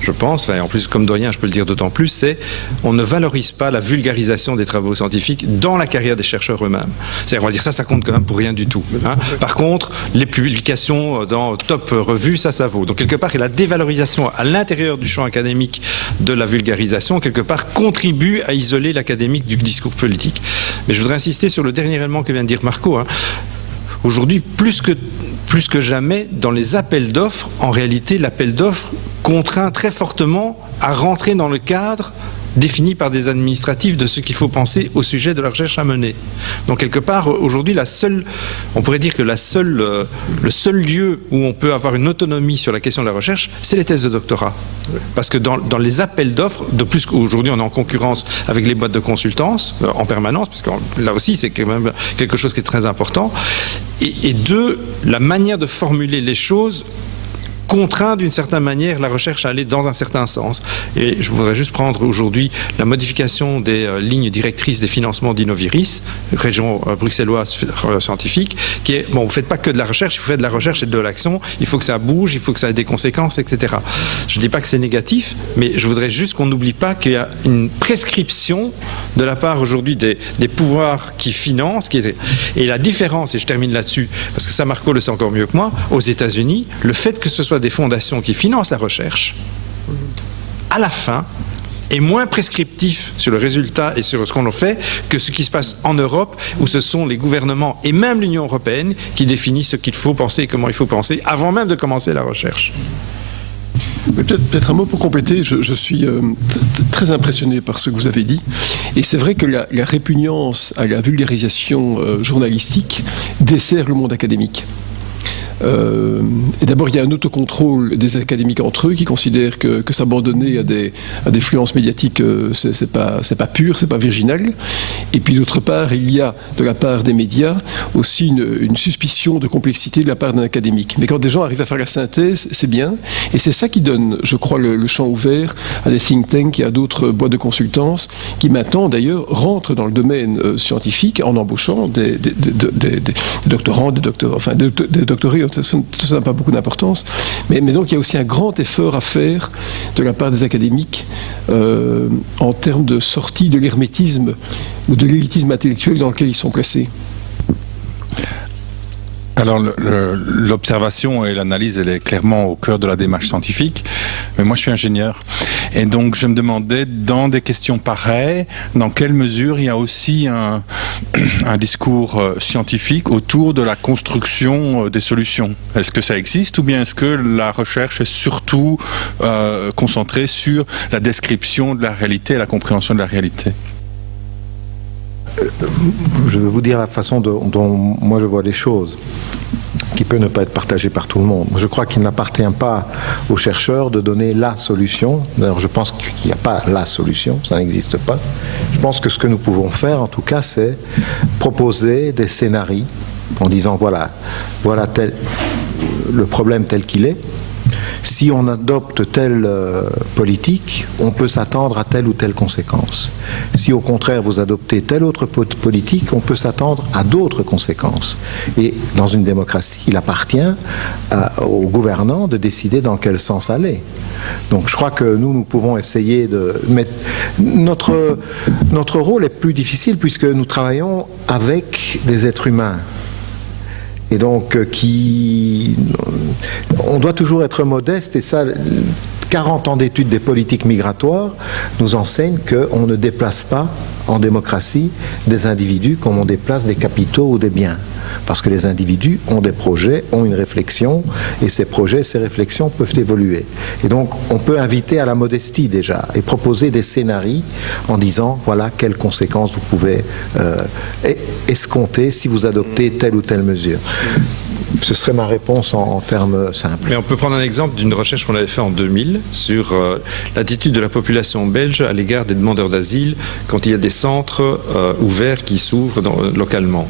je pense, et en plus, comme doyen, je peux le dire d'autant plus, c'est on ne valorise pas la vulgarisation des travaux scientifiques dans la carrière des chercheurs eux-mêmes. C'est-à-dire, on va dire ça compte quand même pour rien du tout. Hein. Par contre, les publications dans top revues, ça vaut. Donc, quelque part, la dévalorisation à l'intérieur du champ académique de la vulgarisation, quelque part, contribue à isoler l'académique du discours politique. Mais je voudrais insister sur le dernier élément que vient de dire Marco. Hein. Aujourd'hui, plus que jamais, dans les appels d'offres, en réalité, l'appel d'offres contraint très fortement à rentrer dans le cadre défini par des administratifs de ce qu'il faut penser au sujet de la recherche à mener. Donc, quelque part, aujourd'hui, on pourrait dire que le seul lieu où on peut avoir une autonomie sur la question de la recherche, c'est les thèses de doctorat. Parce que dans les appels d'offres, de plus qu'aujourd'hui, on est en concurrence avec les boîtes de consultance en permanence, parce que là aussi, c'est quand même quelque chose qui est très important. Et deux, la manière de formuler les choses contraint d'une certaine manière la recherche à aller dans un certain sens. Et je voudrais juste prendre aujourd'hui la modification des lignes directrices des financements d'Innoviris, région bruxelloise scientifique, qui est, bon, vous ne faites pas que de la recherche, il faut faire de la recherche et de l'action, il faut que ça bouge, il faut que ça ait des conséquences, etc. Je ne dis pas que c'est négatif, mais je voudrais juste qu'on n'oublie pas qu'il y a une prescription de la part aujourd'hui des pouvoirs qui financent, et la différence, et je termine là-dessus, parce que ça Marco le sait encore mieux que moi, aux États-Unis, le fait que ce soit des fondations qui financent la recherche, à la fin, est moins prescriptif sur le résultat et sur ce qu'on en fait que ce qui se passe en Europe, où ce sont les gouvernements et même l'Union européenne qui définissent ce qu'il faut penser et comment il faut penser, avant même de commencer la recherche. Peut-être un mot pour compléter. Je suis très impressionné par ce que vous avez dit. Et c'est vrai que la répugnance à la vulgarisation journalistique dessert le monde académique. Et d'abord, il y a un autocontrôle des académiques entre eux qui considèrent que s'abandonner à des fluences médiatiques, c'est pas pur, c'est pas virginal. Et puis d'autre part, il y a de la part des médias aussi une suspicion de complexité de la part d'un académique. Mais quand des gens arrivent à faire la synthèse, c'est bien. Et c'est ça qui donne, je crois, le champ ouvert à des think tanks et à d'autres boîtes de consultance qui maintenant, d'ailleurs, rentrent dans le domaine scientifique en embauchant des doctorants, des doctorés. Ça n'a pas beaucoup d'importance. Mais donc, il y a aussi un grand effort à faire de la part des académiques en termes de sortie de l'hermétisme ou de l'élitisme intellectuel dans lequel ils sont placés. Alors l'observation et l'analyse, elle est clairement au cœur de la démarche scientifique, mais moi je suis ingénieur. Et donc je me demandais, dans des questions pareilles, dans quelle mesure il y a aussi un discours scientifique autour de la construction des solutions. Est-ce que ça existe, ou bien est-ce que la recherche est surtout concentrée sur la description de la réalité et la compréhension de la réalité ? Je vais vous dire la façon dont moi je vois les choses, qui peut ne pas être partagée par tout le monde. Je crois qu'il n'appartient pas aux chercheurs de donner la solution. D'ailleurs, je pense qu'il n'y a pas la solution, ça n'existe pas. Je pense que ce que nous pouvons faire, en tout cas, c'est proposer des scénarios en disant voilà le problème tel qu'il est. Si on adopte telle politique, on peut s'attendre à telle ou telle conséquence. Si au contraire vous adoptez telle autre politique, on peut s'attendre à d'autres conséquences. Et dans une démocratie, il appartient aux gouvernants de décider dans quel sens aller. Donc je crois que nous pouvons essayer de mettre... Notre rôle est plus difficile puisque nous travaillons avec des êtres humains. Et donc, on doit toujours être modeste, et ça, 40 ans d'études des politiques migratoires nous enseignent qu'on ne déplace pas en démocratie des individus comme on déplace des capitaux ou des biens. Parce que les individus ont des projets, ont une réflexion, et ces projets, ces réflexions peuvent évoluer. Et donc, on peut inviter à la modestie déjà, et proposer des scénarios en disant, voilà, quelles conséquences vous pouvez escompter si vous adoptez telle ou telle mesure. Ce serait ma réponse en termes simples. Mais on peut prendre un exemple d'une recherche qu'on avait faite en 2000 sur l'attitude de la population belge à l'égard des demandeurs d'asile quand il y a des centres ouverts qui s'ouvrent localement.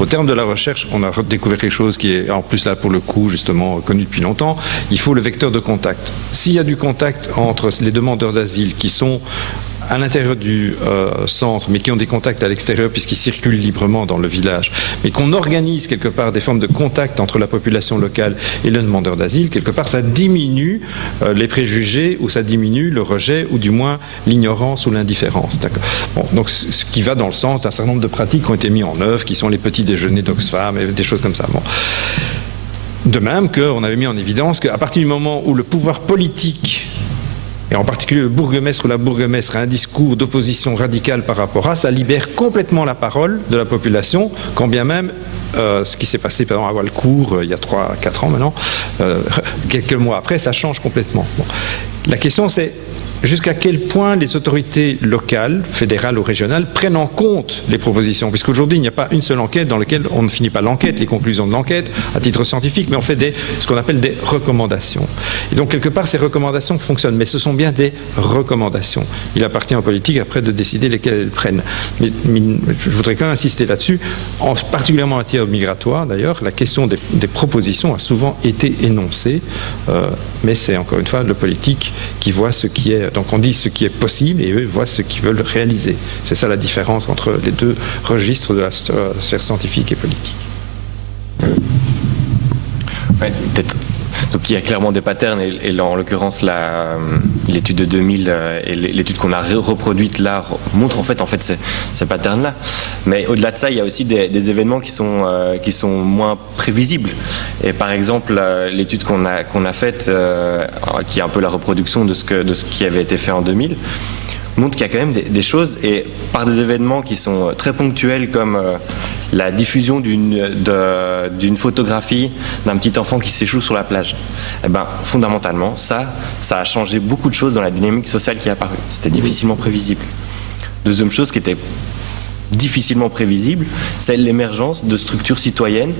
Au terme de la recherche, on a découvert quelque chose qui est en plus là pour le coup justement connu depuis longtemps. Il faut le vecteur de contact. S'il y a du contact entre les demandeurs d'asile qui sont à l'intérieur du centre, mais qui ont des contacts à l'extérieur puisqu'ils circulent librement dans le village, mais qu'on organise quelque part des formes de contact entre la population locale et le demandeur d'asile, quelque part ça diminue les préjugés, ou ça diminue le rejet, ou du moins l'ignorance ou l'indifférence. D'accord. Bon, donc ce qui va dans le sens d'un certain nombre de pratiques qui ont été mises en œuvre, qui sont les petits déjeuners d'Oxfam et des choses comme ça. Bon. De même qu'on avait mis en évidence qu'à partir du moment où le pouvoir politique, et en particulier le bourgmestre ou la bourgmestre, a un discours d'opposition radicale par rapport à ça, libère complètement la parole de la population, quand bien même ce qui s'est passé par exemple à Walcourt il y a 3-4 ans maintenant, quelques mois après, ça change complètement. Bon. La question c'est jusqu'à quel point les autorités locales, fédérales ou régionales, prennent en compte les propositions. Puisqu'aujourd'hui, il n'y a pas une seule enquête dans laquelle on ne finit pas l'enquête, les conclusions de l'enquête, à titre scientifique, mais on fait ce qu'on appelle des recommandations. Et donc, quelque part, ces recommandations fonctionnent, mais ce sont bien des recommandations. Il appartient aux politiques, après, de décider lesquelles elles prennent. Mais je voudrais quand même insister là-dessus, particulièrement en matière migratoire, d'ailleurs, la question des propositions a souvent été énoncée, mais c'est encore une fois le politique qui voit ce qui est. Donc on dit ce qui est possible et eux voient ce qu'ils veulent réaliser. C'est ça la différence entre les deux registres de la sphère scientifique et politique. Ouais, peut-être. Donc il y a clairement des patterns, et en l'occurrence l'étude de 2000 et l'étude qu'on a reproduite là montre en fait ces patterns-là. Mais au-delà de ça, il y a aussi des événements qui sont moins prévisibles. Et par exemple, l'étude qu'on a faite, qui est un peu la reproduction de ce qui avait été fait en 2000, montre qu'il y a quand même des choses, et par des événements qui sont très ponctuels, comme la diffusion d'une photographie d'un petit enfant qui s'échoue sur la plage. Eh ben, fondamentalement, ça a changé beaucoup de choses dans la dynamique sociale qui est apparue. C'était difficilement prévisible. Deuxième chose qui était difficilement prévisible, c'est l'émergence de structures citoyennes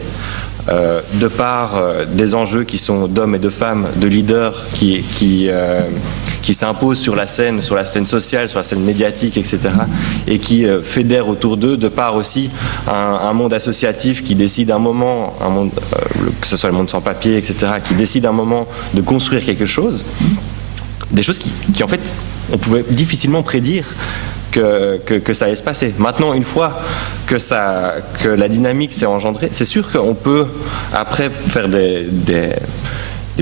de par des enjeux qui sont d'hommes et de femmes, de leaders qui s'imposent sur la scène sociale, sur la scène médiatique, etc., et qui fédèrent autour d'eux, de par aussi un monde associatif qui décide un moment, que ce soit le monde sans papier, etc., qui décide un moment de construire quelque chose, des choses qui en fait, on pouvait difficilement prédire que ça allait se passer. Maintenant, une fois que la dynamique s'est engendrée, c'est sûr qu'on peut après faire des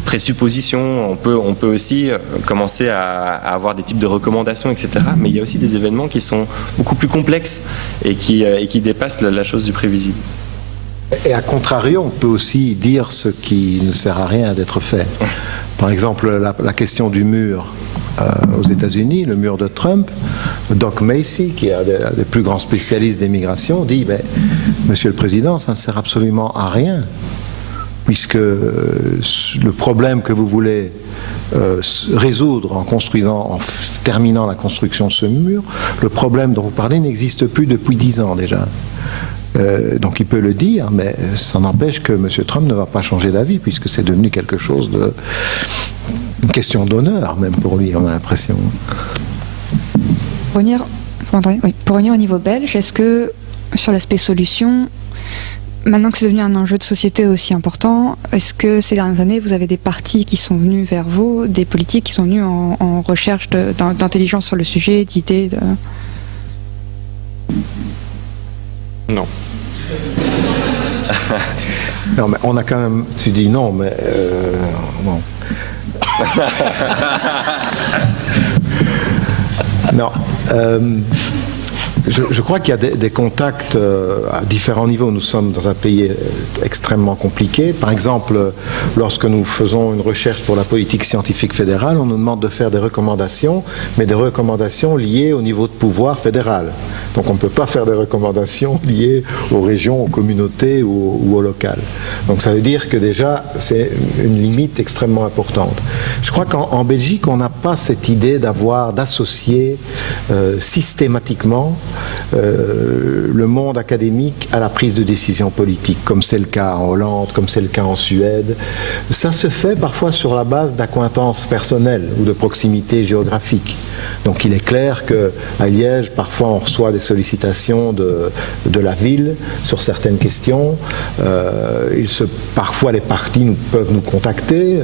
présuppositions, on peut aussi commencer à avoir des types de recommandations, etc. Mais il y a aussi des événements qui sont beaucoup plus complexes et qui dépassent la chose du prévisible. Et à contrario, on peut aussi dire ce qui ne sert à rien d'être fait. Par exemple, la question du mur aux États-Unis, le mur de Trump, Doc Macy, qui est un des plus grands spécialistes des migrations, dit Monsieur le Président, ça ne sert absolument à rien, puisque le problème que vous voulez résoudre en terminant la construction de ce mur, le problème dont vous parlez n'existe plus depuis 10 ans déjà. Donc il peut le dire, mais ça n'empêche que M. Trump ne va pas changer d'avis, puisque c'est devenu quelque chose une question d'honneur, même pour lui, on a l'impression. Pour revenir au niveau belge, est-ce que sur l'aspect solution, maintenant que c'est devenu un enjeu de société aussi important, est-ce que ces dernières années, vous avez des partis qui sont venus vers vous, des politiques qui sont venus en recherche d'intelligence sur le sujet, d'idées Non. Non, mais on a quand même... Tu dis non, mais... non. Non. Je crois qu'il y a des contacts à différents niveaux. Nous sommes dans un pays extrêmement compliqué. Par exemple, lorsque nous faisons une recherche pour la politique scientifique fédérale, on nous demande de faire des recommandations, mais des recommandations liées au niveau de pouvoir fédéral. Donc on ne peut pas faire des recommandations liées aux régions, aux communautés ou au local. Donc ça veut dire que déjà, c'est une limite extrêmement importante. Je crois qu'en Belgique, on n'a pas cette idée d'associer systématiquement le monde académique à la prise de décision politique, comme c'est le cas en Hollande, comme c'est le cas en Suède. Ça se fait parfois sur la base d'acquaintances personnelles ou de proximité géographique. Donc il est clair qu'à Liège, parfois on reçoit des sollicitations de la ville sur certaines questions. Parfois les partis peuvent nous contacter.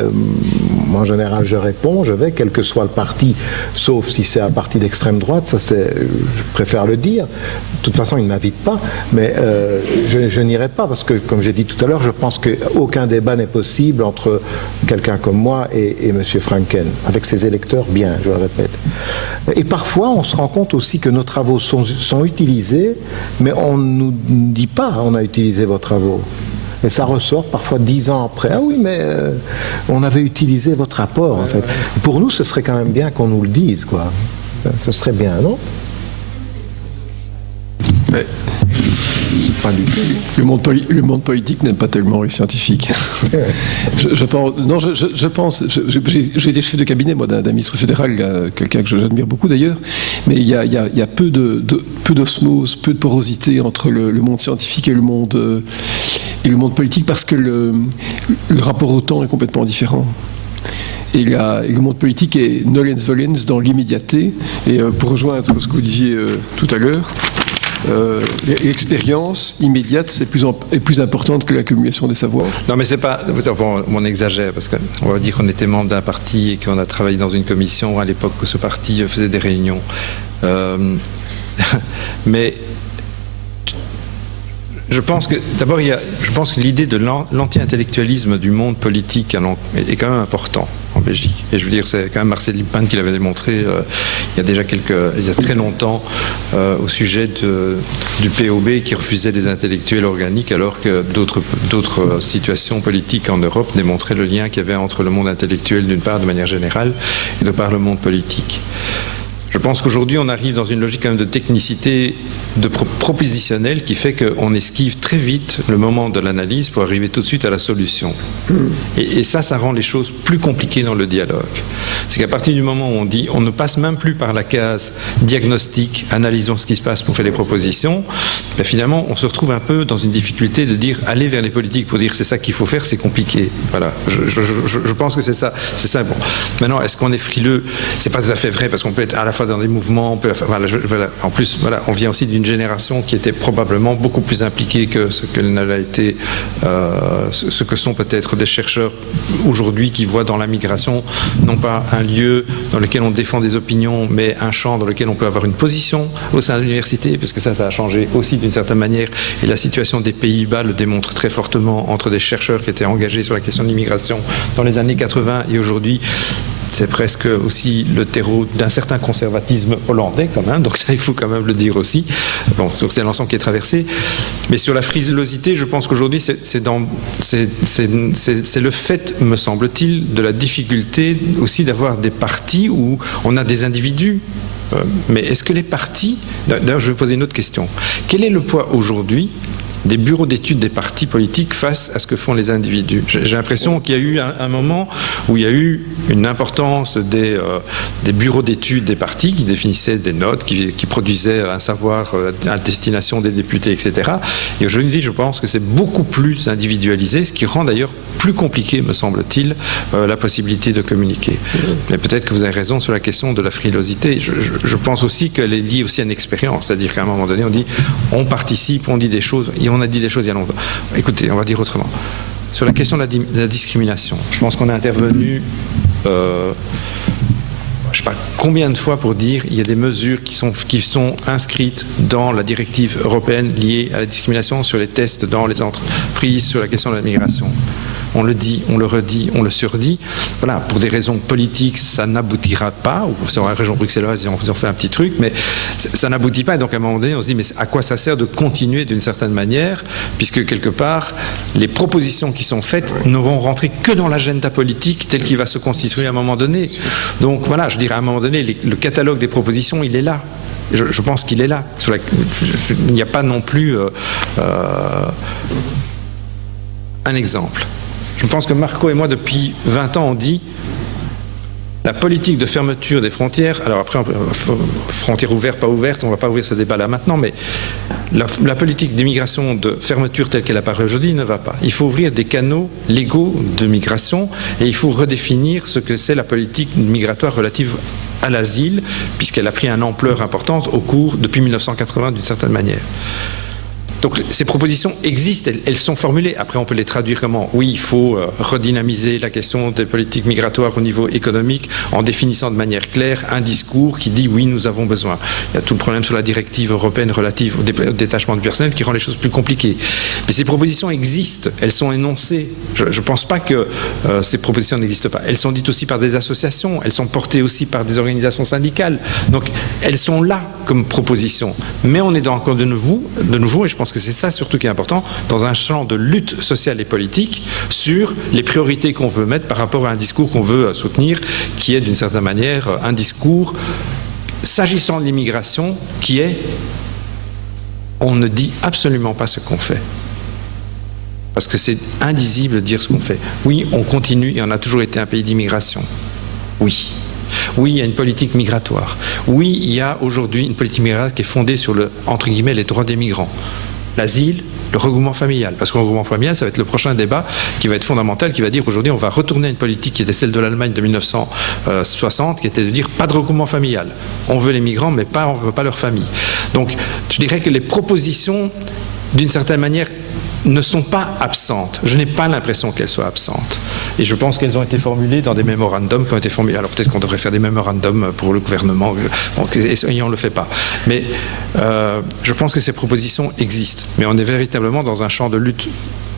Moi en général je réponds, je vais, quel que soit le parti, sauf si c'est un parti d'extrême droite, je préfère le dire. De toute façon ils ne m'invitent pas, mais je n'irai pas parce que, comme j'ai dit tout à l'heure, je pense qu'aucun débat n'est possible entre quelqu'un comme moi et M. Franken, avec ses électeurs bien, je le répète. Et parfois, on se rend compte aussi que nos travaux sont utilisés, mais on ne nous dit pas on a utilisé vos travaux. Et ça ressort parfois 10 ans après. Ah oui, mais on avait utilisé votre rapport. En fait. Pour nous, ce serait quand même bien qu'on nous le dise, quoi. Ce serait bien, non ? Mais pas du tout. Le monde politique n'aime pas tellement les scientifiques. Je pense. J'ai été chef de cabinet, moi, d'un ministre fédéral, quelqu'un que j'admire beaucoup d'ailleurs, mais il y a peu d'osmose, peu de porosité entre le monde scientifique et le monde politique, parce que le rapport au temps est complètement différent. Et le monde politique est nolens volens dans l'immédiateté. Et pour rejoindre ce que vous disiez tout à l'heure, l'expérience immédiate est plus importante que l'accumulation des savoirs. Non, mais c'est pas... on exagère, parce qu'on va dire qu'on était membre d'un parti et qu'on a travaillé dans une commission à l'époque où ce parti faisait des réunions. Mais je pense que, d'abord, l'idée de l'anti-intellectualisme du monde politique est quand même important en Belgique. Et je veux dire, c'est quand même Marcel Lippmann qui l'avait démontré il y a déjà très longtemps au sujet du POB qui refusait des intellectuels organiques, alors que d'autres situations politiques en Europe démontraient le lien qu'il y avait entre le monde intellectuel d'une part de manière générale et d'autre part le monde politique. Je pense qu'aujourd'hui, on arrive dans une logique quand même de technicité, de propositionnel, qui fait qu'on esquive très vite le moment de l'analyse pour arriver tout de suite à la solution. Et ça rend les choses plus compliquées dans le dialogue. C'est qu'à partir du moment où on dit, on ne passe même plus par la case diagnostic, analysons ce qui se passe pour faire des propositions, ben finalement, on se retrouve un peu dans une difficulté de dire, aller vers les politiques pour dire c'est ça qu'il faut faire, c'est compliqué. Voilà. Je pense que c'est ça. Bon. Maintenant, est-ce qu'on est frileux? C'est pas tout à fait vrai, parce qu'on peut être à la fois dans des mouvements, en plus, on vient aussi d'une génération qui était probablement beaucoup plus impliquée que ce que n'a été, ce que sont peut-être des chercheurs aujourd'hui qui voient dans la migration non pas un lieu dans lequel on défend des opinions, mais un champ dans lequel on peut avoir une position au sein de l'université, parce que ça a changé aussi d'une certaine manière, et la situation des Pays-Bas le démontre très fortement entre des chercheurs qui étaient engagés sur la question de l'immigration dans les années 80 et aujourd'hui. C'est presque aussi le terreau d'un certain conservatisme hollandais quand même, donc ça il faut quand même le dire aussi. Bon, c'est l'ensemble qui est traversé. Mais sur la frilosité, je pense qu'aujourd'hui c'est le fait, me semble-t-il, de la difficulté aussi d'avoir des partis où on a des individus. Mais est-ce que les partis... D'ailleurs, je vais poser une autre question. Quel est le poids aujourd'hui des bureaux d'études des partis politiques face à ce que font les individus? J'ai l'impression qu'il y a eu un moment où il y a eu une importance des bureaux d'études des partis qui définissaient des notes, qui produisaient un savoir à destination des députés, etc. Et aujourd'hui, je pense que c'est beaucoup plus individualisé, ce qui rend d'ailleurs plus compliqué, me semble-t-il, la possibilité de communiquer. Mais peut-être que vous avez raison sur la question de la frilosité. Je pense aussi qu'elle est liée aussi à une expérience, c'est-à-dire qu'à un moment donné, on dit, on participe, on dit des choses, et on a dit des choses il y a longtemps. Écoutez, on va dire autrement. Sur la question de la discrimination, je pense qu'on est intervenu, je ne sais pas combien de fois pour dire il y a des mesures qui sont inscrites dans la directive européenne liée à la discrimination sur les tests dans les entreprises, sur la question de la migration. On le dit, on le redit, on le surdit. Voilà, pour des raisons politiques, ça n'aboutira pas. Ou sur la région bruxelloise, ils ont fait un petit truc, mais ça n'aboutit pas. Et donc, à un moment donné, on se dit, mais à quoi ça sert de continuer d'une certaine manière, puisque quelque part, les propositions qui sont faites ne vont rentrer que dans l'agenda politique tel qu'il va se constituer à un moment donné. Donc voilà, je dirais à un moment donné, le catalogue des propositions, il est là. Je pense qu'il est là. Il n'y a pas non plus un exemple. Je pense que Marco et moi, depuis 20 ans, on dit la politique de fermeture des frontières, alors après, frontières ouvertes, pas ouvertes, on ne va pas ouvrir ce débat là maintenant, mais la politique d'immigration de fermeture telle qu'elle apparaît aujourd'hui ne va pas. Il faut ouvrir des canaux légaux de migration et il faut redéfinir ce que c'est la politique migratoire relative à l'asile, puisqu'elle a pris une ampleur importante depuis 1980 d'une certaine manière. Donc ces propositions existent, elles sont formulées. Après, on peut les traduire comment? Oui, il faut redynamiser la question des politiques migratoires au niveau économique en définissant de manière claire un discours qui dit oui, nous avons besoin. Il y a tout le problème sur la directive européenne relative au détachement du personnel qui rend les choses plus compliquées. Mais ces propositions existent, elles sont énoncées. Je ne pense pas que ces propositions n'existent pas. Elles sont dites aussi par des associations, elles sont portées aussi par des organisations syndicales. Donc elles sont là comme propositions. Mais on est encore de nouveau, et je pense que c'est ça surtout qui est important, dans un champ de lutte sociale et politique sur les priorités qu'on veut mettre par rapport à un discours qu'on veut soutenir, qui est d'une certaine manière un discours, s'agissant de l'immigration, qui est on ne dit absolument pas ce qu'on fait. Parce que c'est indisible de dire ce qu'on fait. Oui, on continue et on a toujours été un pays d'immigration. Oui. Oui, il y a une politique migratoire. Oui, il y a aujourd'hui une politique migratoire qui est fondée sur entre guillemets, les droits des migrants. L'asile, le regroupement familial. Parce que le regroupement familial, ça va être le prochain débat qui va être fondamental, qui va dire aujourd'hui on va retourner à une politique qui était celle de l'Allemagne de 1960, qui était de dire pas de regroupement familial. On veut les migrants, mais on ne veut pas leur famille. Donc je dirais que les propositions, d'une certaine manière, ne sont pas absentes. Je n'ai pas l'impression qu'elles soient absentes. Et je pense qu'elles ont été formulées dans des mémorandums qui ont été formulés. Alors peut-être qu'on devrait faire des mémorandums pour le gouvernement, et on ne le fait pas. Mais je pense que ces propositions existent. Mais on est véritablement dans un champ de lutte,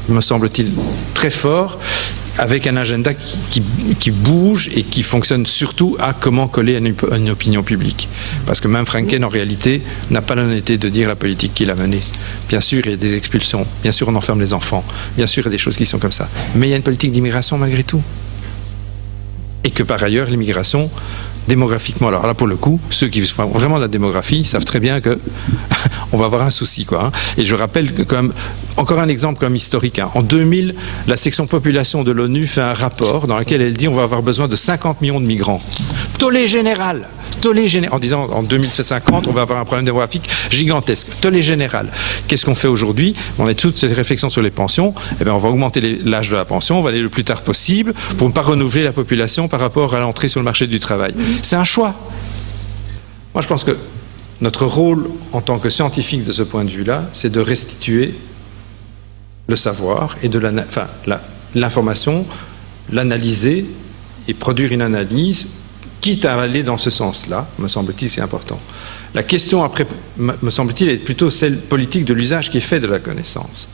me semble-t-il, très fort, avec un agenda qui bouge et qui fonctionne surtout à comment coller à une opinion publique. Parce que même Franken, en réalité, n'a pas l'honnêteté de dire la politique qu'il a menée. Bien sûr, il y a des expulsions. Bien sûr, on enferme les enfants. Bien sûr, il y a des choses qui sont comme ça. Mais il y a une politique d'immigration malgré tout. Et que par ailleurs, l'immigration démographiquement, alors là pour le coup, ceux qui font vraiment de la démographie savent très bien que on va avoir un souci, quoi. Et je rappelle que, comme encore un exemple comme historique, en 2000, la section population de l'ONU fait un rapport dans lequel elle dit on va avoir besoin de 50 millions de migrants. Tollé général, en disant en 2050 on va avoir un problème démographique gigantesque, tollé général. Qu'est-ce qu'on fait aujourd'hui? On a toutes ces réflexions sur les pensions. Eh bien, on va augmenter l'âge de la pension, on va aller le plus tard possible pour ne pas renouveler la population par rapport à l'entrée sur le marché du travail. C'est un choix. Moi, je pense que notre rôle en tant que scientifique de ce point de vue-là, c'est de restituer le savoir et l'information, l'analyser et produire une analyse, quitte à aller dans ce sens-là, me semble-t-il, c'est important. La question après, me semble-t-il, est plutôt celle politique de l'usage qui est fait de la connaissance.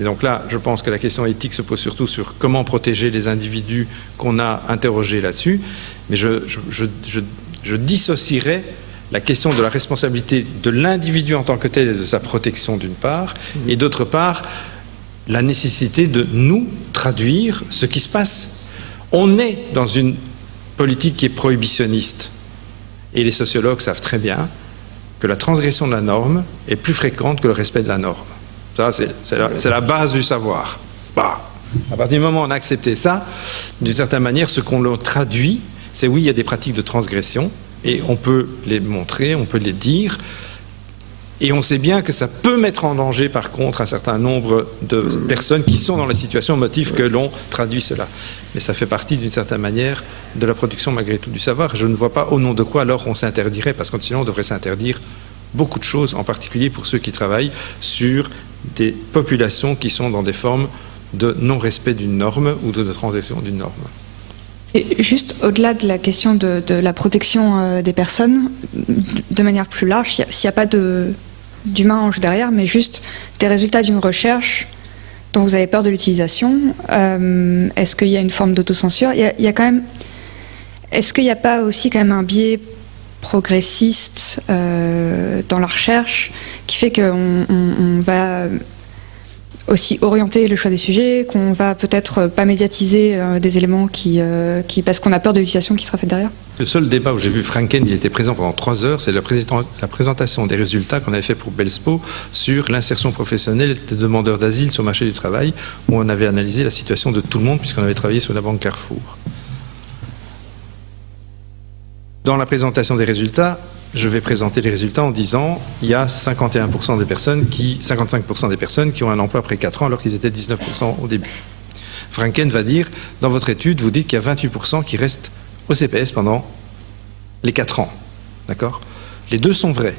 Et donc là, je pense que la question éthique se pose surtout sur comment protéger les individus qu'on a interrogés là-dessus, mais je dissocierais la question de la responsabilité de l'individu en tant que tel et de sa protection d'une part, et d'autre part, la nécessité de nous traduire ce qui se passe. On est dans une politique qui est prohibitionniste, et les sociologues savent très bien que la transgression de la norme est plus fréquente que le respect de la norme. Ça, c'est la base du savoir. Bah, à partir du moment où on a accepté ça, d'une certaine manière, ce qu'on le traduit, c'est oui, il y a des pratiques de transgression, et on peut les montrer, on peut les dire, et on sait bien que ça peut mettre en danger, par contre, un certain nombre de personnes qui sont dans la situation au motif que l'on traduit cela. Mais ça fait partie, d'une certaine manière, de la production, malgré tout, du savoir. Je ne vois pas au nom de quoi, alors, on s'interdirait, parce que sinon, on devrait s'interdire beaucoup de choses, en particulier pour ceux qui travaillent sur des populations qui sont dans des formes de non-respect d'une norme ou de transgression d'une norme. Et juste au-delà de la question de la protection des personnes, de manière plus large, s'il n'y a pas d'humain-ange derrière, mais juste des résultats d'une recherche dont vous avez peur de l'utilisation, est-ce qu'il y a une forme d'autocensure? Il y a quand même... Est-ce qu'il n'y a pas aussi quand même un biais progressiste dans la recherche qui fait qu'on va aussi orienter le choix des sujets, qu'on va peut-être pas médiatiser des éléments qui parce qu'on a peur de l'utilisation qui sera faite derrière? Le seul débat où j'ai vu Franken, il était présent pendant 3 heures, c'est la présentation des résultats qu'on avait fait pour Belspo sur l'insertion professionnelle des demandeurs d'asile sur le marché du travail, où on avait analysé la situation de tout le monde puisqu'on avait travaillé sur la banque Carrefour. Dans la présentation des résultats, je vais présenter les résultats en disant il y a 55% des personnes qui ont un emploi après 4 ans alors qu'ils étaient 19% au début. Franken va dire, dans votre étude, vous dites qu'il y a 28% qui restent au CPS pendant les 4 ans. D'accord? Les deux sont vrais.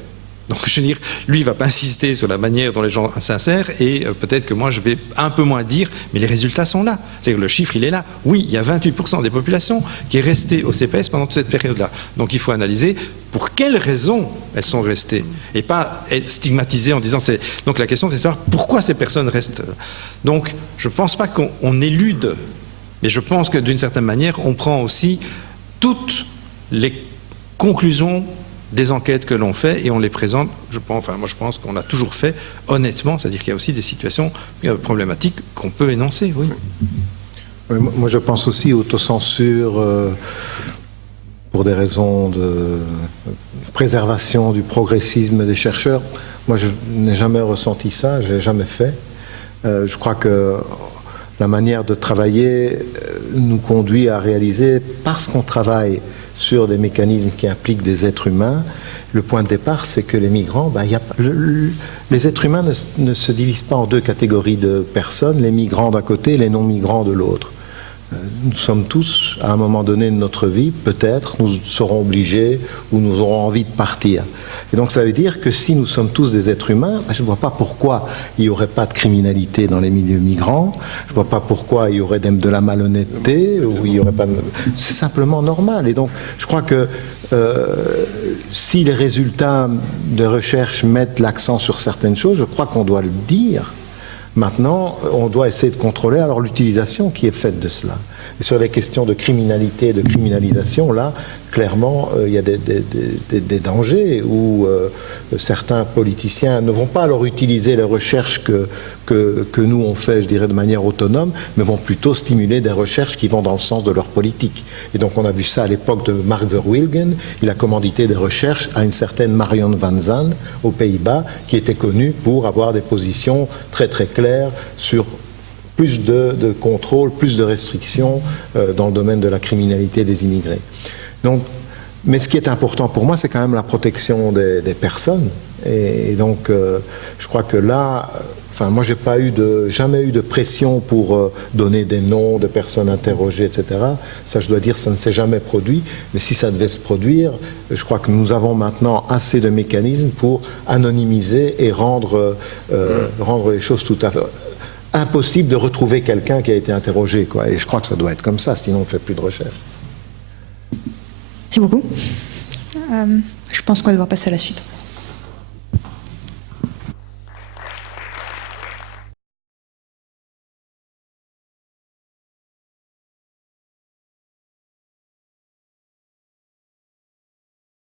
Donc, je veux dire, lui, il ne va pas insister sur la manière dont les gens s'insèrent et peut-être que moi, je vais un peu moins dire, mais les résultats sont là. C'est-à-dire que le chiffre, il est là. Oui, il y a 28% des populations qui est restée au CPS pendant toute cette période-là. Donc, il faut analyser pour quelles raisons elles sont restées et pas stigmatiser en disant... Donc, la question, c'est de savoir pourquoi ces personnes restent. Donc, je ne pense pas qu'on élude, mais je pense que d'une certaine manière, on prend aussi toutes les conclusions des enquêtes que l'on fait et on les présente, moi je pense qu'on a toujours fait honnêtement, c'est-à-dire qu'il y a aussi des situations problématiques qu'on peut énoncer, oui. Moi je pense aussi autocensure pour des raisons de préservation du progressisme des chercheurs. Moi je n'ai jamais ressenti ça, je l'ai jamais fait. Je crois que la manière de travailler nous conduit à réaliser, parce qu'on travaille sur des mécanismes qui impliquent des êtres humains, le point de départ, c'est que les migrants, les êtres humains ne se divisent pas en 2 catégories de personnes, les migrants d'un côté et les non-migrants de l'autre. Nous sommes tous, à un moment donné de notre vie, peut-être, nous serons obligés ou nous aurons envie de partir. Et donc ça veut dire que si nous sommes tous des êtres humains, je ne vois pas pourquoi il n'y aurait pas de criminalité dans les milieux migrants, je ne vois pas pourquoi il y aurait de la malhonnêteté, ou il y aurait pas de... C'est simplement normal. Et donc je crois que si les résultats de recherche mettent l'accent sur certaines choses, je crois qu'on doit le dire. Maintenant, on doit essayer de contrôler alors l'utilisation qui est faite de cela. Et sur les questions de criminalité et de criminalisation, là, clairement, il y a des dangers où certains politiciens ne vont pas alors utiliser les recherches que nous on fait, je dirais, de manière autonome, mais vont plutôt stimuler des recherches qui vont dans le sens de leur politique. Et donc on a vu ça à l'époque de Mark Verwilgen. Il a commandité des recherches à une certaine Marion van Zandt aux Pays-Bas, qui était connue pour avoir des positions très très claires sur plus de contrôle, plus de restrictions dans le domaine de la criminalité des immigrés. Donc, mais ce qui est important pour moi, c'est quand même la protection des personnes. Et donc, je crois que là, enfin, moi, j'ai jamais eu de pression pour donner des noms de personnes interrogées, etc. Ça, je dois dire, ça ne s'est jamais produit. Mais si ça devait se produire, je crois que nous avons maintenant assez de mécanismes pour anonymiser et rendre les choses tout à fait impossible de retrouver quelqu'un qui a été interrogé, quoi. Et je crois que ça doit être comme ça, sinon on ne fait plus de recherche. Merci beaucoup. Je pense qu'on va devoir passer à la suite.